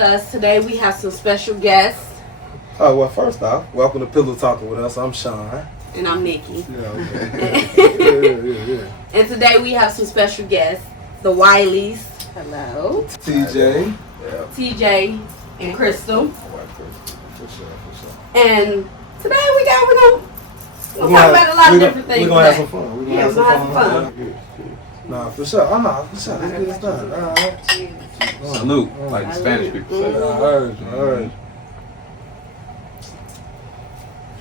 with us today. We have some special guests. Oh, well, first off, welcome to Pillow Talking with us. I'm Sean. And I'm Nikki. Yeah. And today we have some special guests. The Wileys. Hello. TJ. TJ and Crystal. For sure. And today we're gonna talk about a lot of different things. We're going to have some fun. We're Yeah, we're gonna have some fun. Nah, for sure. Oh, no, for sure. Let's get it done. All right. Salute, like the Spanish people say. I heard you.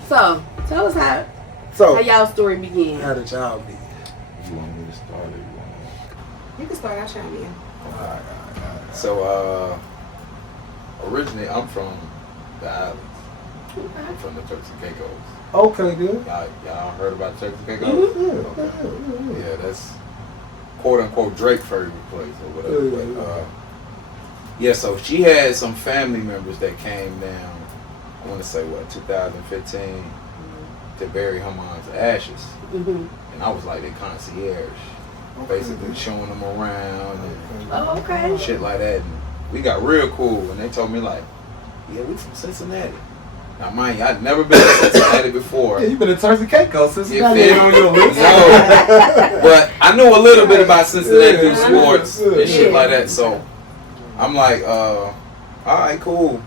So, tell us how So, y'all story began. how did y'all be? You want me to start it? You can start out trying in. So, originally I'm from the islands. I'm from the Turks and Caicos. Okay, good. Y'all heard about Turks and Caicos? Yeah, that's quote unquote Drake favorite place or whatever. But, yeah, so she had some family members that came down, I want to say 2015, to bury her mom's ashes. Mm-hmm. And I was like their concierge, basically showing them around and Okay. shit like that. And we got real cool, and they told me like, yeah, we from Cincinnati. Now mind you, I'd never been to Cincinnati before. Yeah, you been in Turks and Caicos since You you feel on your list. No, but I knew a little bit about Cincinnati through sports and shit like that. So I'm like, all right, cool.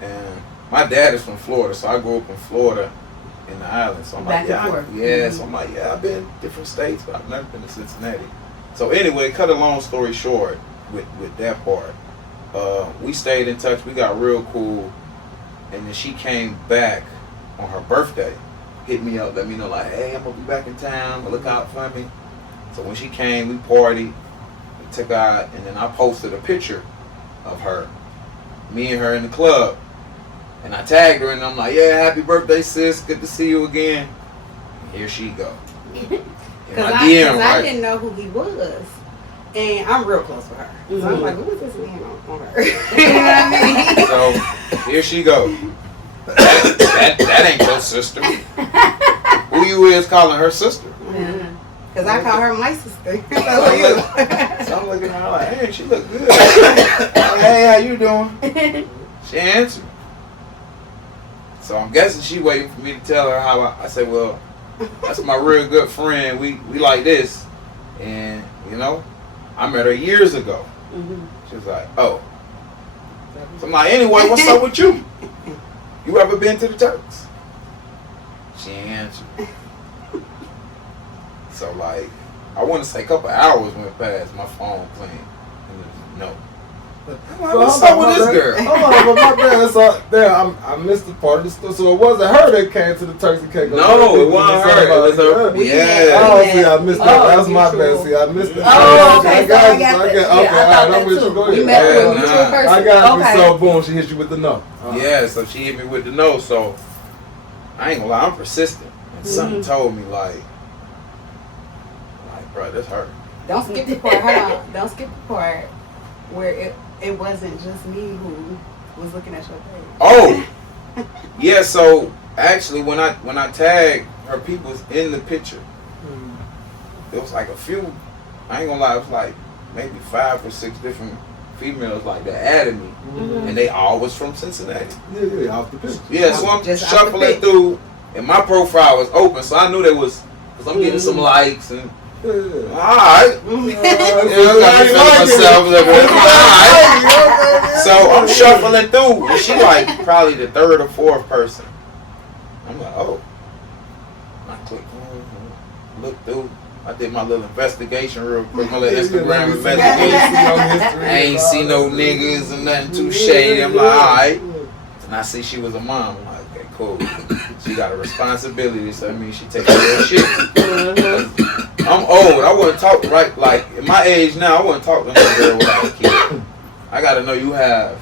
And my dad is from Florida, so I grew up in Florida in the islands. So I'm Back like, and forth. so I'm like, I've been different states, but I've never been to Cincinnati. So anyway, cut a long story short with that part. We stayed in touch. We got real cool. And then she came back on her birthday, hit me up, let me know like, hey, I'm gonna be back in town, look out for me. So when she came, we partied, we took out, and then I posted a picture of her, me and her in the club. And I tagged her and I'm like, yeah, happy birthday, sis, good to see you again. And here she go. Because I didn't know who he was. And I'm real close with her. So I'm like, who is this man on her? You know what I mean? So here she go. That ain't your sister. Who you is calling her sister? Because I call her my sister. So who you? So I'm looking at her like, hey, she look good. Hey, how you doing? She answered. So I'm guessing she waiting for me to tell her how I said, well, that's my real good friend. We like this. And, you know, I met her years ago. She was like, oh. So I'm like, anyway, what's up with you? You ever been to the Turks? She ain't answered. So like, I want to say a couple hours went past, my phone clean. And it was no. What's up with this girl? Hold on, but my bad. So, damn, I missed the part of the story. So it wasn't her that came to the Turks and Caicos. No, it wasn't her. It was her. Yeah. Oh, see, I missed that. That was my bad. See, I missed it. Oh, okay. I got you. Okay, all right, I'm with you. Go ahead. We met with a mutual person. I got you. Okay. So, boom, she hit you with the no. Yeah, so she hit me with the no. So I ain't gonna lie, I'm persistent. And something told me like, bro, that's her. Don't skip the part. Hold on. Don't skip the part where it wasn't just me who was looking at your page. Oh, yeah. So actually, when I tagged her peoples in the picture, it was like a few. I ain't gonna lie, it was like maybe 5 or 6 different females like that added me, and they all was from Cincinnati. Yeah, off the picture. Yeah, so I'm Just shuffling through, and my profile was open, so I knew there was, cause I'm getting some likes and. Yeah. Alright. So I'm shuffling through, and she like probably the 3rd or 4th person. I'm like, oh. I clicked, look through. I did my little investigation real quick, my little Instagram investigation. I ain't see no niggas and nothing too shady. I'm like, alright. And I see she was a mom. I'm like, okay, cool. She got a responsibility, so that means she takes care of shit. I'm old. I wouldn't talk right, like, in my age now, I wouldn't talk to no girl without a kid. I gotta know you have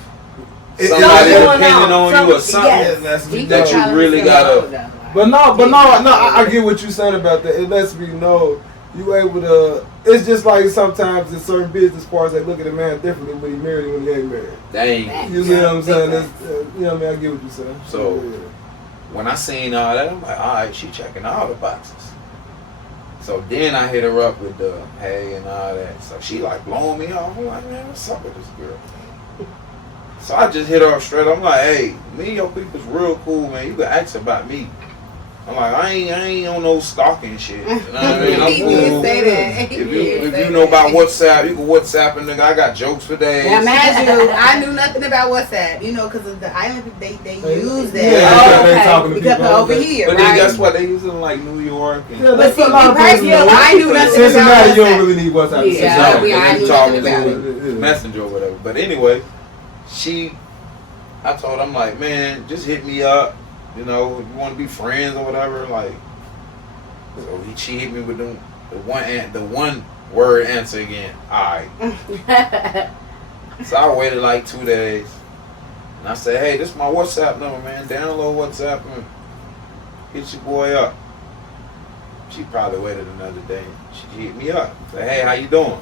somebody depending on you or something that you really gotta. But no, I get what you're saying about that. It lets me know you able to. It's just like sometimes in certain business parts they look at a man differently when he married and when he ain't married. Dang. You know what I'm saying? It's, you know what I mean? I get what you're saying. So when I seen all that, I'm like, all right, she checking all the boxes. So then I hit her up with the hey and all that. So she like blowing me off. I'm like, man, what's up with this girl? So I just hit her up straight. I'm like, hey, me and your people's real cool, man. You can ask about me. I'm like, I ain't on no stalking shit. You know what I mean? I'm He cool. did say that. If you know about WhatsApp, you can WhatsApp and nigga. I got jokes for days. Now imagine, I knew nothing about WhatsApp, you know, because of the island people, they use that. Yeah, they talking to Because people. over here, But right? then guess what? They use it in like New York. And Yeah, But see, a lot of personally, places. I knew nothing Cincinnati, about you don't WhatsApp. really need WhatsApp. Yeah, Cincinnati. I They knew talking nothing about to it. Messenger or whatever. But anyway, I told her, I'm like, man, just hit me up. You know, if you want to be friends or whatever, like. So she hit me with the one word answer again. Alright. So I waited like 2 days. And I said, hey, this is my WhatsApp number, man. Download WhatsApp and hit your boy up. She probably waited another day. She hit me up. Said, hey, how you doing?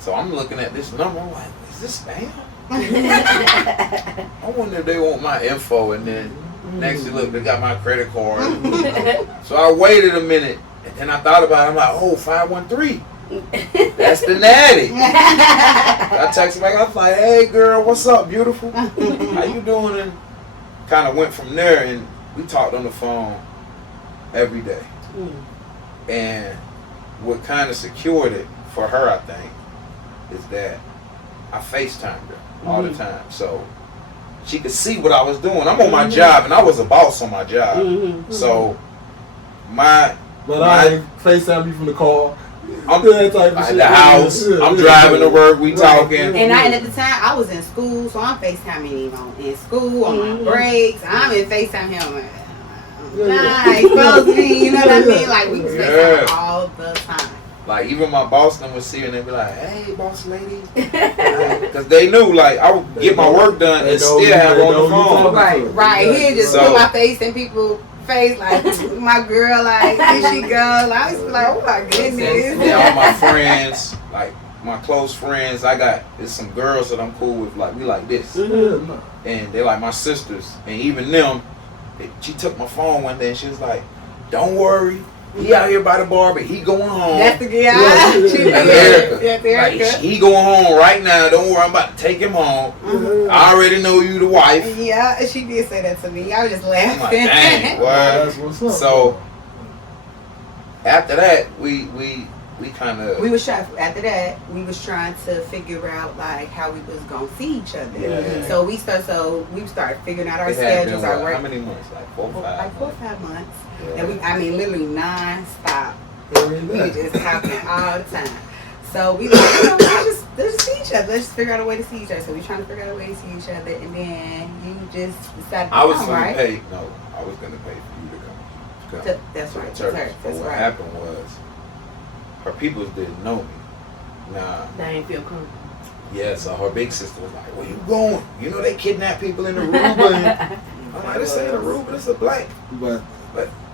So I'm looking at this number. I'm like, is this spam? I wonder if they want my info. And then next thing, look, they got my credit card. So I waited a minute. And then I thought about it. I'm like, oh, 513. That's the natty. I texted back. I was like, hey, girl, what's up, beautiful? How you doing? And kind of went from there. And we talked on the phone every day. And what kind of secured it for her, I think, is that I FaceTimed her all the time. So she could see what I was doing. I'm on my job, and I was a boss on my job. So But I ain't FaceTime you from the car. I'm that type of at shit. the house. Yeah, I'm yeah, driving yeah. to work. We Right. talking. And at the time, I was in school, so I'm FaceTiming him in school, on my breaks. I'm in FaceTime him. Nah, expose me, you know what I mean? Like, we was FaceTime all the time. Like, even my boss them would see her and they'd be like, hey, boss lady. Because they knew, like, I would get my work done and still have her on the phone. Right. He'd just put my face in people's face, like, my girl, like, here she goes. I was like, oh my goodness. Yeah, all my friends, like, my close friends, there's some girls that I'm cool with, like, we like this. And they like my sisters. And even them, she took my phone one day and she was like, don't worry. He out here by the bar, but he going home. That's the guy. That's Erica. Like, he going home right now. Don't worry, I'm about to take him home. I already know you the wife. Yeah, she did say that to me. I was just laughing. I'm like, dang, That's what's up. So after that, we kind of. We was trying. After that, we was trying to figure out like how we was gonna see each other. Yeah. So we started figuring out our It had schedules, been, our work. how many months? Like 4 or 5 Like 4 or months. 5 months. Yeah. And literally non-stop. Every We day. were just talking all the time. So we like, let's just see each other. Let's just figure out a way to see each other. So we trying to figure out a way to see each other, and then you just decided to I was come, gonna right? pay. No, I was gonna pay for you to come. That's to right. the church. That's But what right. happened was, her people didn't know me. Nah. They ain't feel comfortable. Yeah, so her big sister was like, where you going? You know they kidnap people in Aruba. I'm like, this ain't Aruba, this is a blank. But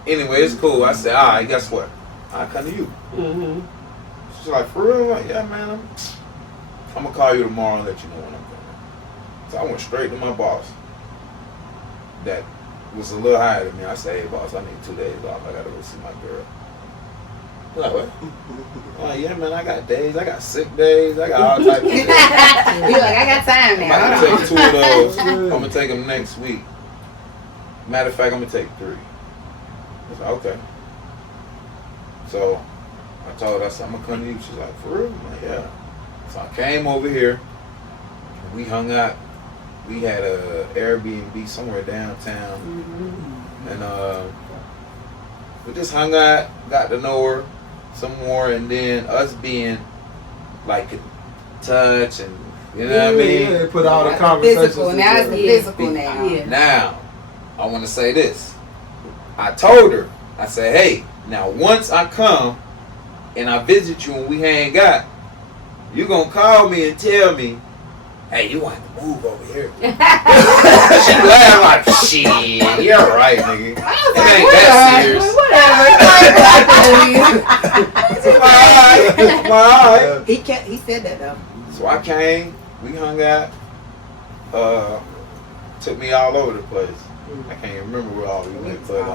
Anyway, it's cool. I said, all right, guess what? I'll come to you. She's like, for real? I'm like, yeah, man. I'm going to call you tomorrow and let you know when I'm coming. So I went straight to my boss. That was a little higher than me. I said, hey, boss, I need 2 days off. I got to go see my girl. He's like, what? I'm like, yeah, man, I got days. I got sick days. I got all types of shit. You're like, I got time I'm now. about to Hold take 2 of those. I'm going to take them next week. Matter of fact, I'm going to take 3. I was like, okay. So I told her, I said, I'm going to come to you. She's like, for real? I'm like, yeah. So I came over here. We hung out. We had a Airbnb somewhere downtown. And we just hung out, got to know her some more. And then us being like touch and, you know what I mean? Yeah, put all the on. conversations. Physical. Now it's the physical now. Yeah. Now, I want to say this. I told her, I said, hey, now once I come and I visit you and we hang out, you going to call me and tell me, hey, you want to move over here. She laughed like, shit, you're right, nigga. It ain't that serious. Alright. He said that though. So I came, we hung out, took me all over the place. I can't even remember where all we went, but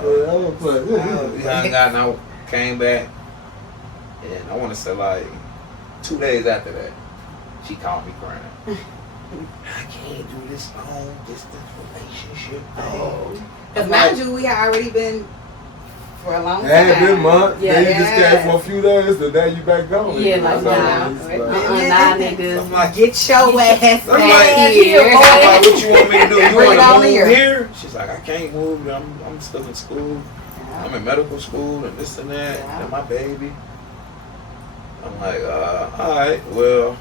we hung out and I came back, and I want to say like 2 days after that, she called me crying. I can't do this long distance relationship thing. Oh. Because mind you, we had already been for a long time. Had been months. Yeah. Then you just came for a few days, then now you back home. Yeah, like, nah. Nah, niggas. I'm like, Get your ass I'm like, back here, here. boy. I'm like, what you want me to do? You Bring it want on to move here. here? She's like, I can't move. I'm still in school. I'm in medical school and this and that. Yeah. And my baby. I'm like, all right, well,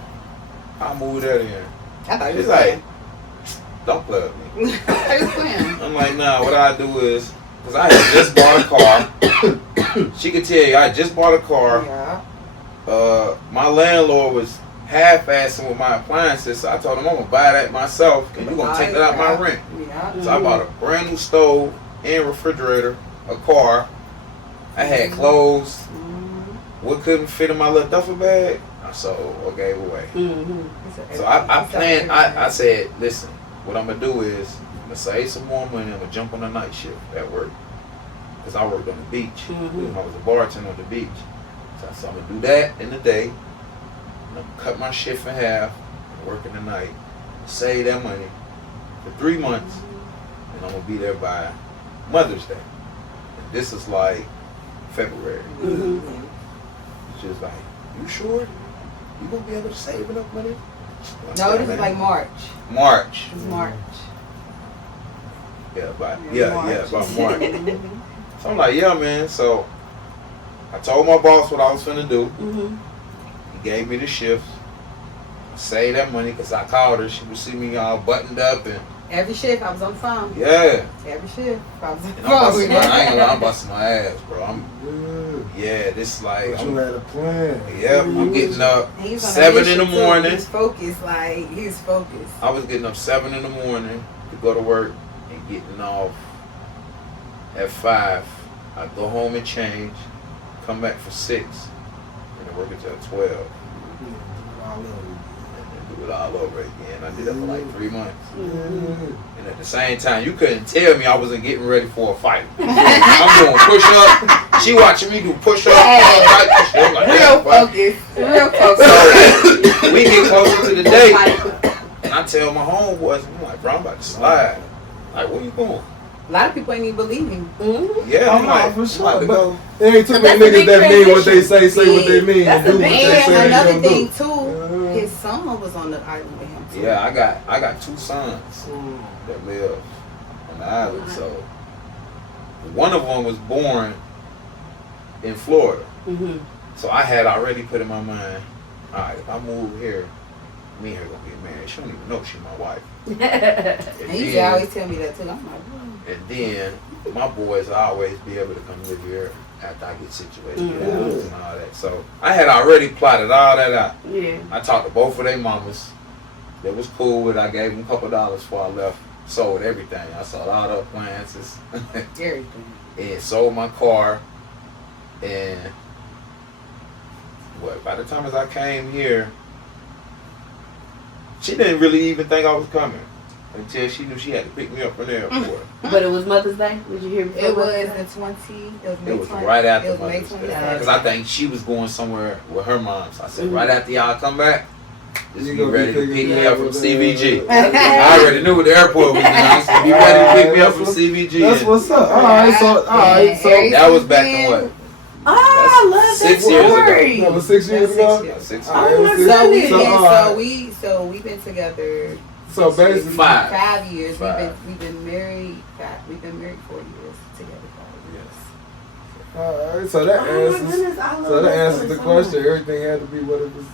I'll move that in. I thought you She's was like, don't play with me. I was playing. I'm like, nah, what I do is, because I had just bought a car. She could tell you, I just bought a car. Yeah. My landlord was half-assing with my appliances, so I told him I'm going to buy that myself, and you're going to take that out my rent. Yeah. So I bought a brand new stove and refrigerator, a car. I had clothes. What couldn't fit in my little duffel bag, I sold or gave away. Mm-hmm. So I planned, I said, listen, what I'm going to do is, I'm going to save some more money. I'm going to jump on a night shift at work. Because I worked on the beach. Mm-hmm. I was a bartender on the beach. So I'm going to do that in the day. I'm going to cut my shift in half, work in the night, save that money for 3 months, and I'm going to be there by Mother's Day. And this is like February. Mm-hmm. She was like, you sure? You going to be able to save enough money? No, this is like March. March. It's March. Yeah, about March. March. So I'm like, yeah, man. So I told my boss what I was finna do. Mm-hmm. He gave me the shifts. I saved that money because I called her. She would see me all buttoned up and Every shift I was on the phone. yeah. Every shift I was on the And I'm busting phone. I ain't gonna lie, I'm busting my ass, bro. Yeah, this like But you had a plan. Yep, I'm getting up He was on a 7 in mission, the too. morning. He was focused, like he was focused. I was getting up 7 in the morning to go to work and getting off at 5. I go home and change, come back for 6, and then work until 12. And then do it all over again. I did that for like 3 months. And at the same time, you couldn't tell me I wasn't getting ready for a fight. I'm doing push-up. She watching me do push-up. I'm like, Real focused. Real focused. So we get closer to the date, and I tell my homeboys, I'm like, bro, I'm about to slide. Like, where you going? A lot of people ain't even believe me. Mm-hmm. Yeah, I'm Oh, like, for I'm sure. about to go. It ain't too But many that's a niggas big that mean what they transition. say what they mean, That's and a do what big- they say And they another gonna thing do. too, his son was on the island with him too. Yeah, I got 2 sons that live on the island. So one of them was born in Florida. Mm-hmm. So I had already put in my mind, all right, if I move here, me and her gonna get married. She don't even know she's my wife. And he used to always tell me that too. I'm like, And then my boys will always be able to come live here after I get situated, get Mhm. houses and all that. So I had already plotted all that out. Yeah. I talked to both of their mamas. They was cool with it. I gave them a couple dollars before I left. Sold everything. I sold all the appliances everything. and sold my car. And by the time as I came here, she didn't really even think I was coming until she knew she had to pick me up from the airport. But it was Mother's Day. Did you hear me? It was the 20. It was right after It was May Mother's Day. 27th. Because I think she was going somewhere with her mom. So I said, right after y'all come back, just You be gonna be ready to picking pick me me up up from with CVG. that. I already knew what the airport was now. So be ready to pick me up from CVG. That's And what's up. Alright, so that was back in what? Oh, I love that 6 years ago. story. that was 6 years ago. Yeah, 6 Alright, Oh, it was my six- God. alright. So we've been together So basically, 5. 5 years. 5. We've been married. We've been married 4 years together. 5 years. alright, so that Oh my answers. goodness, I love So that that answers story the so question. much. Everything had to be what it was.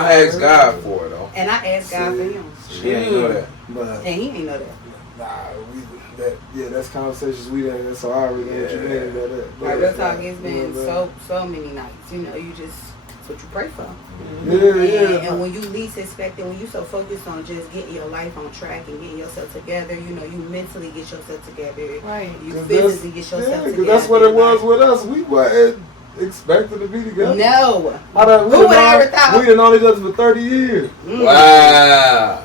I asked God for it though. And I asked God for him, She ain't know that. But and he didn't know that. that's conversations we done. So I already know what you Yeah. mean about that. Like real talk, it's been You know so many nights. You know, you just it's what you pray for. what I mean? And when you least expect it, when you so focused on just getting your life on track and getting yourself together, you know, you mentally get yourself together. Right. You 'Cause physically get yourself yeah, together. because that's what it was like, with us. We weren't expected to be together. No. Who Who would ever thought? We done known each other for 30 years. Mm. Wow.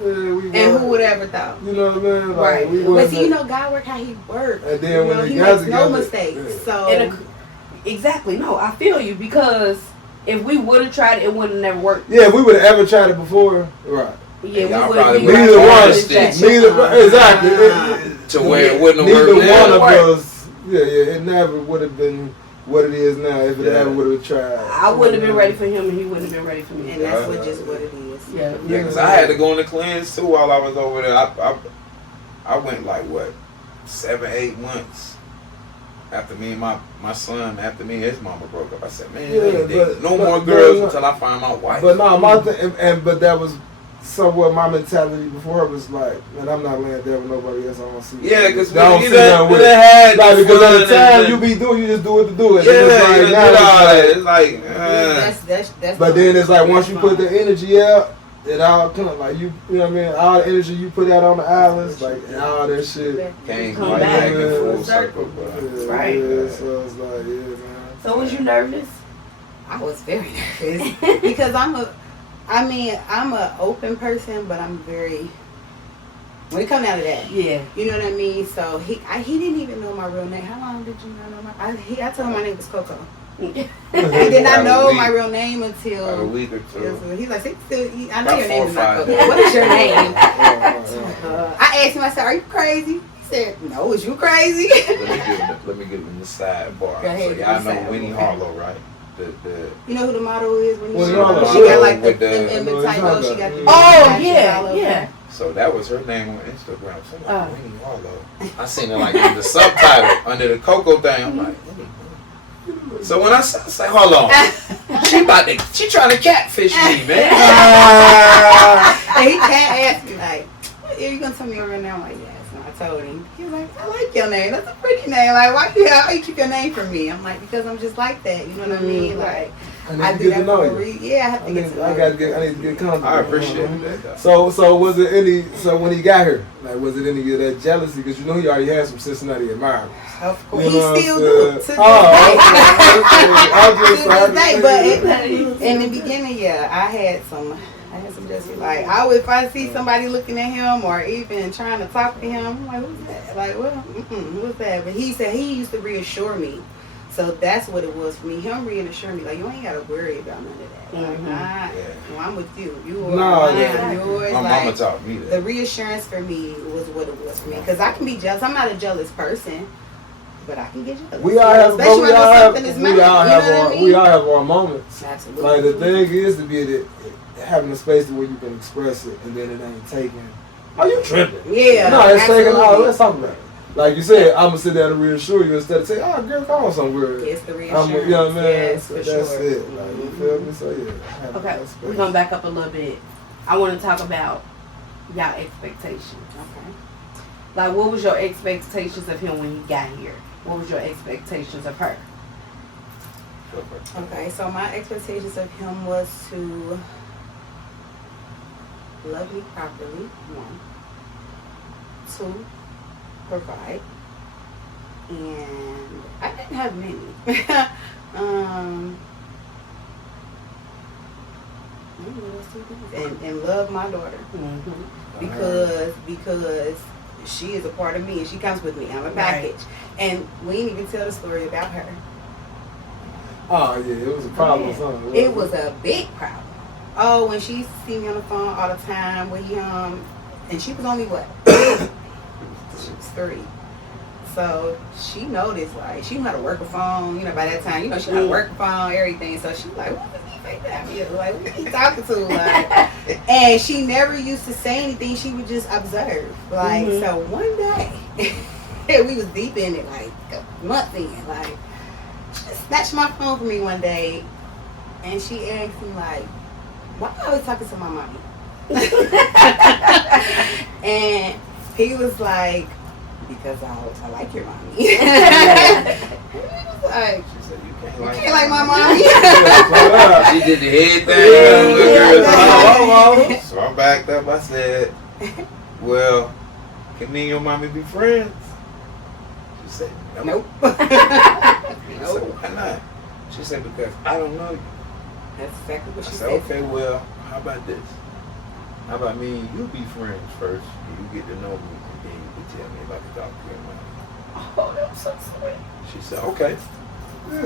Yeah, we And who weren't- would ever thought? You know what I mean? Like, Right. we But wasn't- see, you know, God work how he works. And then You when know, they he got makes together, no mistakes. yeah. So And exactly. No, I feel you because if we would have tried it, it would have never worked. Yeah, if we would have ever tried it before, right? Yeah, Y'all we probably wouldn't Neither be one. right. Neither exactly. to where it wouldn't have Neither worked. one of Work. us. Yeah, it never would have been what it is now if it Yeah. ever would have tried. I wouldn't have been ready for him, and he wouldn't have been ready for me. And that's what just what it is. Yeah. Yeah, because I had to go in the cleanse too while I was over there. I went like what 7-8 months after me and my son, after me and his mama broke up. I said, man, Yeah, I ain't dating no but- more but- girls until I find my wife. But no, my thing, but that was somewhat my mentality before. It was like, man, I'm not laying there with nobody else. I don't see. Yeah, because we I don't see done nothing with it. had Like, because at the fun time and- you be doing, you just do it to do it. yeah, And it's like, you now did all that. it's It's like, That's but then it's like once you put the the energy out, it all kind of like you know what I mean. All the energy you put out on the islands, like all that shit. came Come right back. back in full Yeah. circle, Yeah, bro. Right. Yeah, so it's like, yeah, man. So was you nervous? I was very nervous because I'm a open person, but I'm very. When it come down to that, Yeah. you know what I mean. So he didn't even know my real name. How long did you not know my? I told him my name was Coco. He did not About a know week. my real name About a until. week or two. He's like, I know About your 4 name or is not 5 Coco. days. What is your name? Yeah. I asked him. I said, "Are you crazy?" He said, "No, is you crazy?" Let me give him the sidebar. Go ahead, So give y'all me the know sidebar. Winnie Harlow, right? The You know who the model is when you Winnie see Harlow. her? She got like the With the- M type. Oh, she got the. Oh, patches yeah, all over yeah. her. So that was her name on Instagram. So I'm like, Oh. Winnie Harlow. I seen her like in the subtitle under the Coco thing. I'm like, so when I say, hold on, she trying to catfish me, man. And he can't ask me like, "Are you gonna tell me your real name?" I'm like, "Yes." And I told him. He was like, "I like your name. That's a pretty name. Like, why you keep your name from me?" I'm like, "Because I'm just like that. You know what I mean? Like, I need I to do get that to know for a you. reason. Yeah, I have to get to know I you. need to get comfortable. I appreciate that. So was it any? So when he got here, like, was it any of that jealousy? Because you know he already had some Cincinnati admirers. Of course, You he know what still I'm do saying? to this Oh, day. okay. To this day, but in the beginning, yeah, I had some just like if I see somebody looking at him or even trying to talk to him, I'm like, who's that? Like, what? Who's that? But he said he used to reassure me, so that's what it was for me. Him reassuring me, like, you ain't gotta worry about none of that. Like, Yeah. I'm with you. You are No, mine. yeah. I'm yours. My like, mama taught me the that. reassurance for me was what it was for me, because I can be jealous. I'm not a jealous person, but I can get jealous. We all have, especially when something is mine. we all You have know what our, I mean? we all have our moments. Absolutely. Like the thing is to be that having a space where you can express it, and then it ain't taken. Oh, you tripping? Yeah, No, it's taken. Oh, absolutely. let's talk about it. Like you said, I'm gonna sit down and reassure you instead of saying, "Oh, girl, come on somewhere." It's the You reassurance. know what I mean? Yes, So for that's sure. it. Like, you feel me? So yeah. have Okay, that space. we're gonna back up a little bit. I want to talk about y'all expectations. Okay. Like, what was your expectations of him when he got here? What was your expectations of her? Okay, so my expectations of him was to love me properly, 1. 2, provide. And I didn't have many. And love my daughter. Because she is a part of me and she comes with me. I'm a package. And we didn't even tell the story about her. Oh yeah, it was a problem. Or something. It was a big problem. Oh, when she used to see me on the phone all the time with him, and she was only what? She was 3. So she noticed, like, she knew how to work a phone. You know, by that time, you know, she knew how to work a phone, everything. So she was like, what is he fake that? Like, what are you talking to? Like, and she never used to say anything. She would just observe. Like, so one day, we was deep in it, like a month in, like, she just snatched my phone from me one day, and she asked me, like, why are you always talking to my mommy? And he was like, because I like your mommy. He was like, She said, you you can't can't like my mommy. She did the head thing. Yeah. So I backed up. I said, well, can me and your mommy be friends? She said, Nope. I said, why not? She said, because I don't know you. That's exactly what I she said, said. okay, well, how about this? How about me and you be friends first, and you get to know me, and then you can tell me if I can talk to your mom. Oh, that was so sweet. She said, okay. Yeah.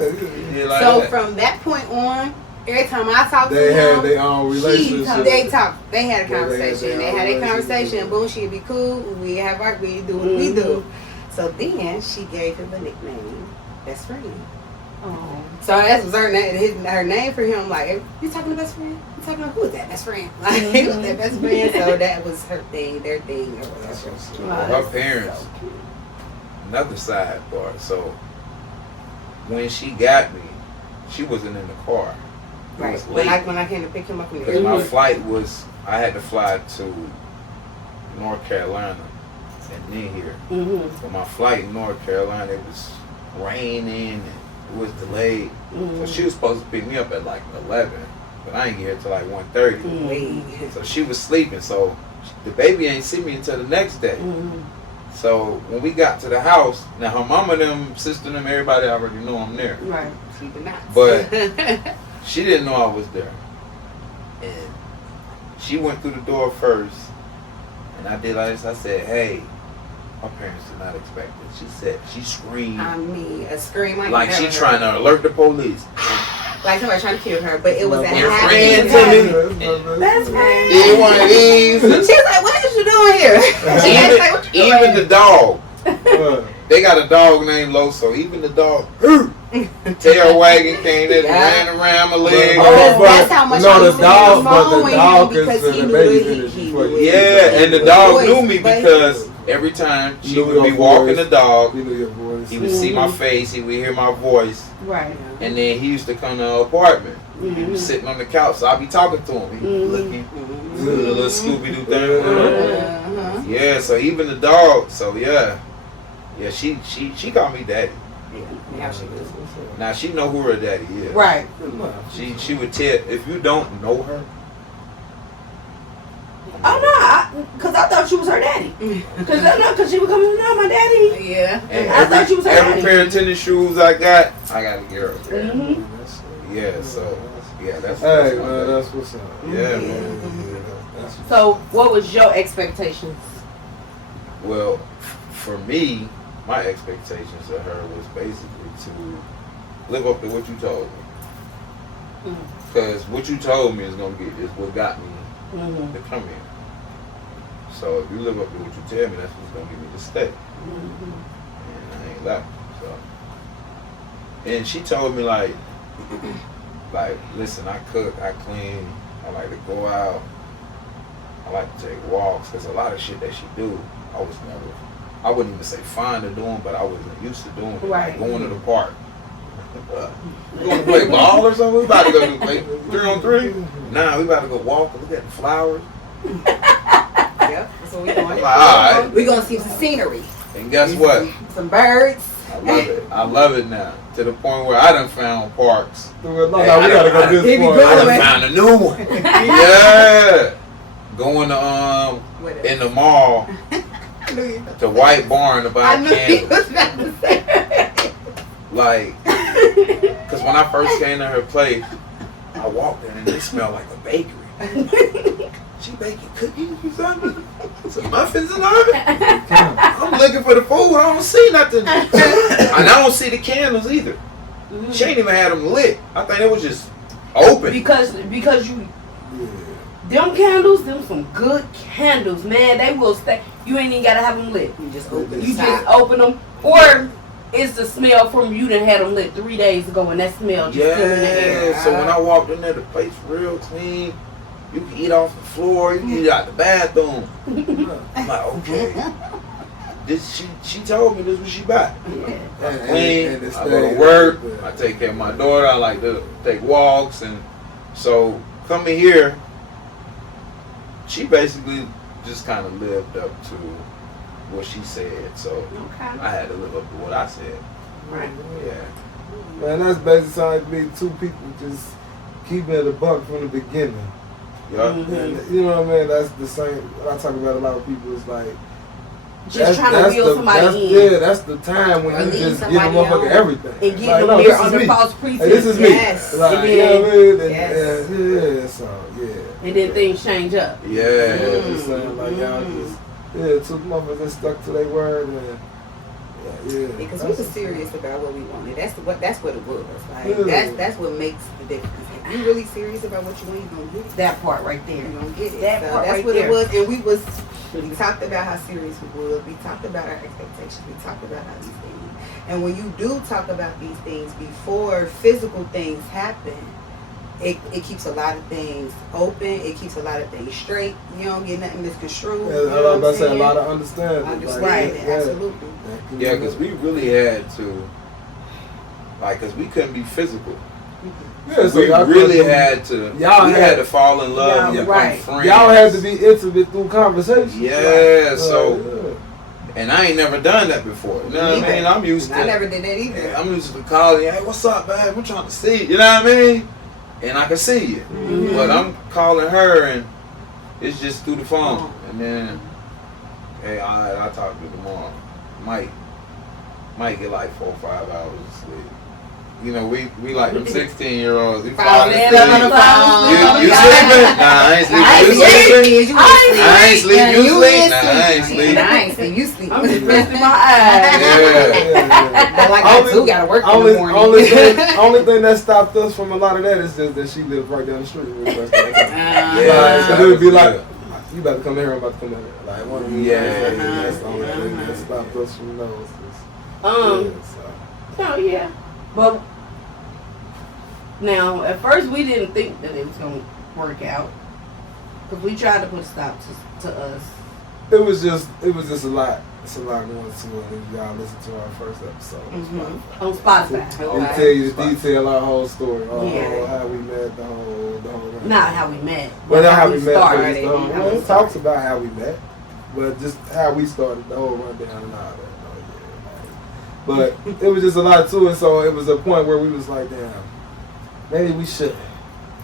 Yeah, like So that. from that point on, Every time I talk to They had him, their own relationship. they talk. They had a Yeah, conversation. they They had had a their own conversation. relationship. Boom, she'd be cool. We have our we do what we do. So then she gave him a nickname, best friend. Oh. So that was her name. Her name for him. Like, you talking to best friend? You talking to who is that best friend? Like, who is that best friend? So that was her thing, their thing, or That's whatever. what's Wow, up. Her that's parents. so cute. Another sidebar. So when she got me, she wasn't in the car. It Right. was When late. I came to pick him up from the Because my airport. flight was, I had to fly to North Carolina and then here. Mhm. But my flight in North Carolina, it was raining and it was delayed. So Mhm. she was supposed to pick me up at like 11, but I ain't get here till like 1:30. Wait. So she was sleeping, so the baby ain't see me until the next day. Mhm. So when we got to the house, now her mama, them, sister, them, everybody already know I'm there. Right. She did not. But she didn't know I was there. And she went through the door first. And I did like this. I said, hey, my parents did not expect it. She said, she screamed. I mean, a scream Like she trying to alert the police. like somebody trying to kill her, but it was a Your happy. friend to me. Best friend. Yeah, one of these. She was like, "What is you doing here?" She asked, like, "What you doing?" Even the dog. Uh, They got a dog named Loso. Even the dog, tail wagging came in and ran around my leg. Oh, that's how much I no, used the to dog, use but the phone with dog him is because he the knew baby that finish he before you. Yeah, and the dog Voice, knew me but- because every time she Knew would your be walking voice. the dog, You know your voice. he would see my face, he would hear my voice, Right. and then he used to come to our apartment. He Mhm. was sitting on the couch, so I'd be talking to him. He'd be Mhm. looking, Mhm. do the little Scooby Doo thing. Uh-huh. Yeah, so even the dog, so yeah, she called me daddy. Yeah, now she does. Now she know who her daddy is. Right. She would tell if you don't know her. Oh no, because I thought she was her daddy. Because she would come and know my daddy. Yeah. And I thought she was her every daddy. pair of tennis shoes I got a girl. Mhm. Yeah, so yeah, that's Hey my man, baby. that's what's up. Yeah, Yeah. man. So, what was your expectations? Well, for me, my expectations of her was basically to live up to what you told me. Because what you told me is what got me Mm-hmm. to come here. So if you live up to what you tell me, that's what's gonna get me to stay. Mm-hmm. And I ain't left. So, and she told me like, listen, I cook, I clean, I like to go out, I like to take walks. Cause a lot of shit that she do, I wouldn't even say fond of doing, but I wasn't used to doing it. Right. Like going to the park. You gonna play ball or something? We about to go do play 3-on-3? Nah, we about to go walk and look at the flowers. Yep. That's what we doing. I'm like, all right. We gonna see some scenery, And guess what? some birds. I love it. I love it now. To the point where I done found parks. No, we gotta go this Here we far. go. I done found a new one. Yeah. Going to in the mall I knew you. to White Barn to I buy knew he candles. was about to say. Like, cause when I first came to her place, I walked in and it smelled like a bakery. She baking cookies or something? Some muffins and all that? I'm looking for the food. I don't see nothing. And I don't see the candles either. She ain't even had them lit. I think it was just open. Because you, them candles, them some good candles, man. They will stay. You ain't even gotta have them lit. You just open You just open them, or it's the smell from you that had them lit 3 days ago, and that smell just still in the air. Yeah. So when I walked in there, the place real clean. You can eat off the floor. You can eat out the bathroom. I'm like, okay. She told me this was she bought. I clean. I go to work. I take care of my daughter. I like to take walks, and so coming here, she basically just kind of lived up to what she said. So Okay. I had to live up to what I said. Right. Yeah. Man, that's basically sounding to me two people just keeping it a buck from the beginning. Yeah. Mhm. And, you know what I mean? That's the same. When I talk about a lot of people, it's like Just trying to reel somebody in. Yeah, that's the time when Or you lead just give a somebody motherfucker on. everything. And get Like, them no, there this is under me. false Hey, pretense. this is me. Yes. Like, And you know then- what I mean? And, Yes. yeah, so, yeah. And then things change up. Yeah. Just saying, like, y'all just, two motherfuckers just stuck to their word, and Yeah. Because we were serious about what we wanted. That's what it was. Like Yeah. that's what makes the difference. If you really serious about what you want, you're gonna get it. That part right there. You're gonna get it. That So part that's right what there. it was. And we talked about how serious we were. We talked about our expectations. We talked about all these things. And when you do talk about these things before physical things happen, it keeps a lot of things open. It keeps a lot of things straight. You don't get nothing misconstrued. Yeah, You know I was what about I'm to say a saying? lot of understanding. Understanding, Like, absolutely. Yeah, because we really had to, like, because we couldn't be physical. Yeah, so We y'all really couldn't- had to. Y'all we had- had to fall in love and Yeah, become right. friends. Y'all had to be intimate through conversation. Yeah, so yeah. and I ain't never done that before. You know what I mean? I'm used to. I never did that either. I'm used to calling you. Hey, what's up, babe? I'm trying to see you. You know what I mean? And I can see you, Mhm. but I'm calling her and it's just through the phone. And then, hey, I'll talk to you tomorrow. Might get like 4 or 5 hours of sleep. You know, we like them 16-year-olds. We falling Falling asleep. on the phone. You sleeping? Nah, I ain't sleeping. You sleeping? I ain't sleep. You sleep? Nah, I ain't sleep. I ain't sleep. You sleep. I'm just resting my eyes. Yeah. But like I do gotta work in the Only morning. thing that stopped us from a lot of that is just that she lived right down the street. Yeah, Like, it would be like, you about to come here, I'm about to come here. Like, one of these Yeah. things, that's the only thing that stopped us from those. No, yeah. But now, at first, we didn't think that it was going to work out. Because we tried to put a stop to us. It was just a lot. It's a lot going to it. If y'all listen to our first episode On Spotify. we Okay. tell you the detail our whole story. Yeah. How we met, the whole Not how we met. But not how we met. started. But it talks about how we met, but just how we started the whole rundown and all that. But it was just a lot to it, so it was a point where we was like, damn, maybe we should.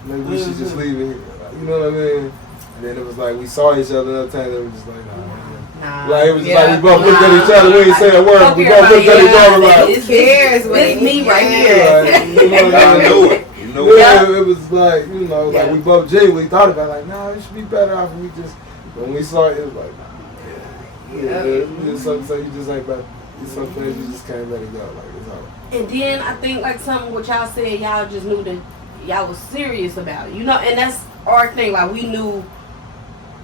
Maybe we should just leave it here. Like, you know what I mean? And then it was like we saw each other another time, and it was just like, nah. Like, it was just like we both looked at each other, we ain't saying a word. We both looked at each other like, Who cares what It's me right yeah, here. like, you know what I I mean? knew it. You knew it. Yeah, it was like, you know, like Yeah. we both genuinely thought about it, like, nah, it should be better off if we just, when we saw it, it was like, nah, yeah, something you just ain't about, some things you just can't let it go, like, it's all. And then I think like something what y'all said, y'all just knew that y'all was serious about it. You know, and that's our thing. Like we knew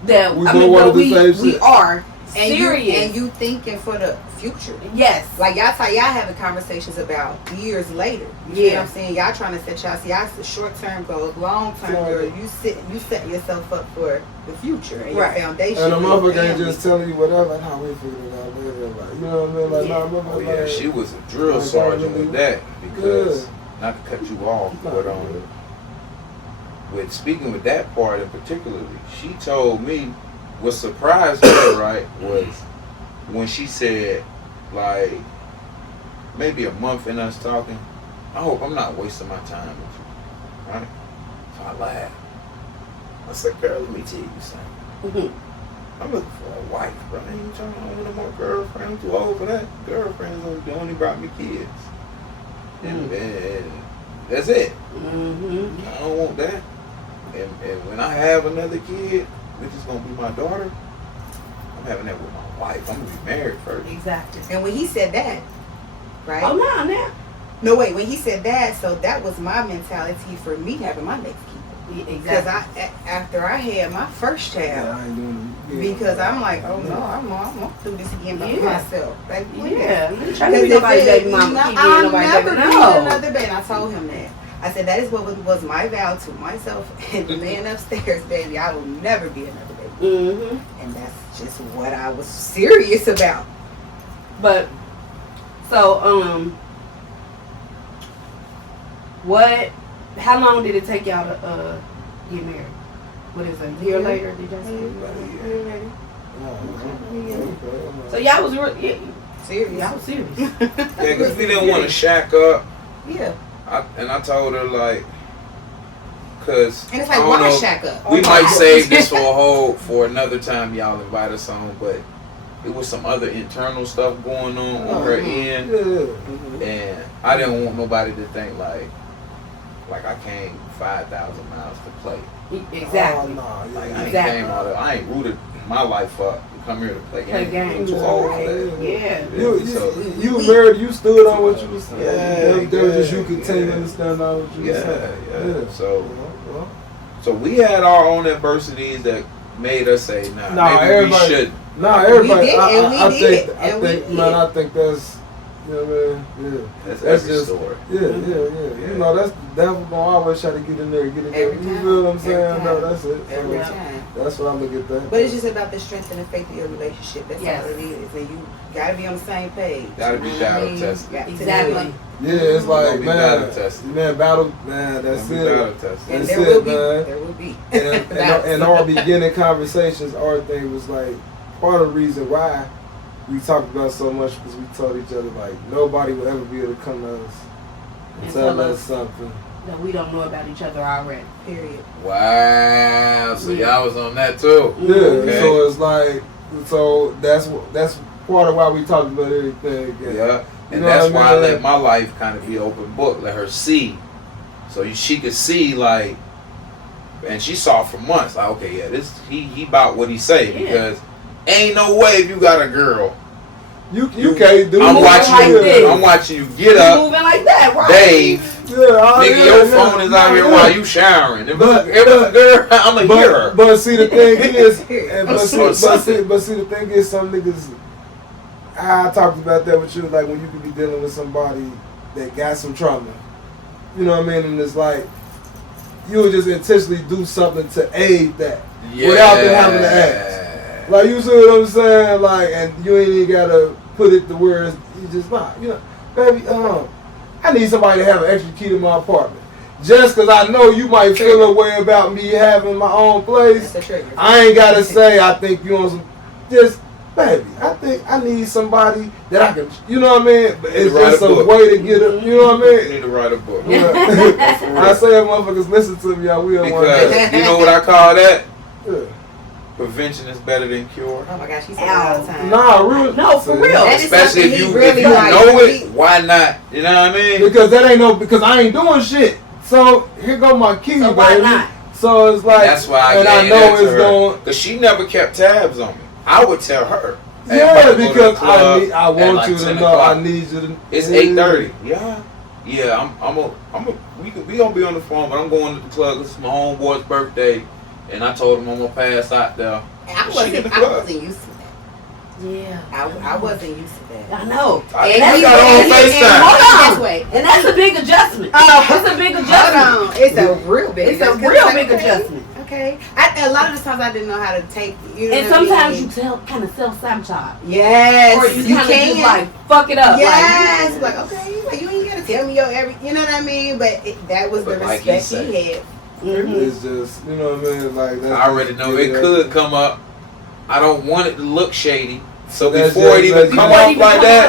that We I both mean wanted that the same we shit. are And serious. you thinking for the future. Yes. Like y'all having conversations about years later. You see what I'm saying? Y'all trying to set y'all short term goals, long term goals. You set yourself up for the future and Right. your foundation. And the and your motherfucker ain't family. just telling you whatever, like, nah, we figured it out later, like, you know what I mean? Like, Yeah. nah, motherfucker, Oh yeah, like, she was a drill like, sergeant really- with that because Yeah. not to cut you off, but with speaking with that part in particularly, she told me what surprised her right was when she said like maybe a month in us talking, I hope I'm not wasting my time with you, right? So I laughed. I said, girl, let me tell you something. Mhm. I'm looking for a wife, bro. I ain't trying to own no more girlfriend. I'm too old for that. Girlfriends only brought me kids. And that's it. Mm-hmm. I don't want that. And when I have another kid, which is gonna be my daughter, I'm having that with my wife. I'm gonna be married first. Exactly. And when he said that, right? Oh no, now. No, wait. When he said that, so that was my mentality for me having my next kid. Because Exactly. after I had my first child, Yeah, I ain't doing it. Yeah. because I'm like, oh no, I'm gonna do this again by Yeah. myself. Like, Yeah. I'm trying to Because be nobody's baby mama. no, Keep being I'll nobody's never baby. be No. another baby. And I told him that. I said that is what was my vow to myself and the man upstairs, baby. I will never be another baby. Mm-hmm. And that's just what I was serious about. But so how long did it take y'all to get married? What is it? A year later? Did y'all say? So y'all was Serious. y'all was serious. Yeah, because we didn't want to shack up. Yeah. I told her like, cause And it's I like, don't why know, shack up? we might save this for another time y'all invite us on, but it was some other internal stuff going on her end, Yeah. and I didn't want nobody to think like I came 5,000 miles to play. Exactly. Oh, nah, Like yeah. I ain't Exactly. came out of, I ain't rooted my life up come here to play Play games. games. I'm too old for that. Yeah. You married, you stood on what you was saying. Yeah, There was just you yeah, continue to understand on what you was saying. Yeah. So, Well, so we had our own adversities that made us say, nah, Nah, maybe we everybody- shouldn't. nah, everybody. We did, and we I did, think, and we did. man, I think that's, you know what I mean? Yeah. That's That's every just- story. Yeah. You know, that's the devil gonna always try to get in there and get in there. Every You time. feel what I'm saying? Every No, time. that's it. Every So, time. that's what I look at that. But it's just about the strength and the faith of your relationship. That's Yes. all it is. And you gotta be on the same page. Gotta be You know what I battle mean? tested. Got to do Exactly. it. yeah, it's Gonna like be man, battle tested. battle, man. That's Gonna be battle it. tested. And That's there it, will be. man. There will be. And our beginning conversations, our thing was like part of the reason why we talked about so much because we told each other like nobody will ever be able to come to us and And tell tell us us. something. That we don't know about each other already. Period. Wow. So Yeah. y'all was on that too. Yeah, Okay. so it's like so that's part of why we talked about everything. Again. Yeah. You And know that's what why I I mean? let my life kind of be open book. Let her see. So she could see like, and she saw for months, like, okay, yeah, this he about what he say, Yeah. because ain't no way if you got a girl. You can't do I'm it. watching like you. this. I'm watching you get You up, moving like that, right? Dave. Yeah, Nigga, your phone is out here while you showering. If But- it's a girl, I'ma hear her. But see the thing is, and Or something. but see the thing is, some niggas. I talked about that with you, like when you could be dealing with somebody that got some trauma. You know what I mean? And it's like you would just intentionally do something to aid that without them having to ask. Like you see what I'm saying? Like, and you ain't even gotta put it to words. You just not. You know, baby. I need somebody to have an extra key to my apartment. Just because I know you might feel a way about me having my own place, That's a trigger. I ain't gotta say I think you on some. Just, baby, I think I need somebody that I can. You know what I mean? But it's write just a a book. way to get it. You know what I You mean? need to write a book. Yeah. I say if motherfuckers listen to me, I will one Because day. you know what I call that? Yeah. Prevention is better than cure. Oh my gosh, he said it all the time. Nah, real. No, for real. That is Especially something if he you really like. know it, why not? You know what I mean? Because that ain't no. Because I ain't doing shit. So here go my key, So why baby. not? So it's like, That's why I and I gave know that to it's her. going. Because she never kept tabs on me. I would tell her. "Hey, I'm Yeah, about to go to the because club I at want like you to 10 know. o'clock. I need you to. It's 8:30. Yeah. We gonna be on the phone, but I'm going to the club. This is my homeboy's birthday, and I told him I'm gonna pass out there. I She in the wasn't club. used to that. Yeah. I wasn't used to that. I know. I And got we- her on and- FaceTime. Hold on. Guess what? And that's a big adjustment. Oh. It's a big Hold adjustment. on, it's a real big. It's a adjustment. real Like, big okay, adjustment. Okay, a lot of the times I didn't know how to take. You know And what I sometimes mean? you kind of self-sabotage. Yes, Or you kind of can. just like fuck it up. Yes, Like, like okay, like, you ain't gotta tell me your every. You know what I mean? But that was But the like he respect he said. had. mhm. It's just, you know what I mean? Like that's I already know it yeah. could come up. I don't want it to look shady. So That's before it just- even that's come just- off like that,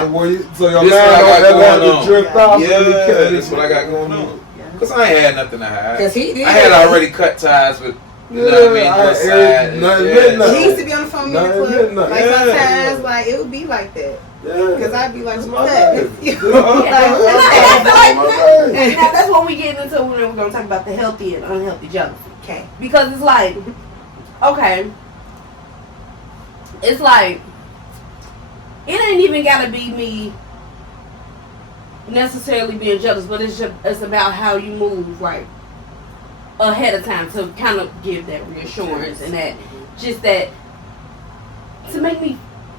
So your This man what I don't got ever have going to on. drift off. yeah, and be careful. that's what I got going on. Cause I ain't had nothing to hide. Cause he did. I had already cut ties with, you know what I mean, Yeah, one I- side. nothing, Yeah. nothing. He used to be on the phone with me in the Nothing, club. nothing. Like Yeah. sometimes, like it would be like that. Yeah. Cause I'd be like, That's what's my that? baby. Yeah, and I feel like My now that's what we get into when we're gonna talk about the healthy and unhealthy jealousy. Okay. Because it's like, okay, it's like, it ain't even gotta be me necessarily being jealous, but it's about how you move right ahead of time to kind of give that reassurance and that just that to make me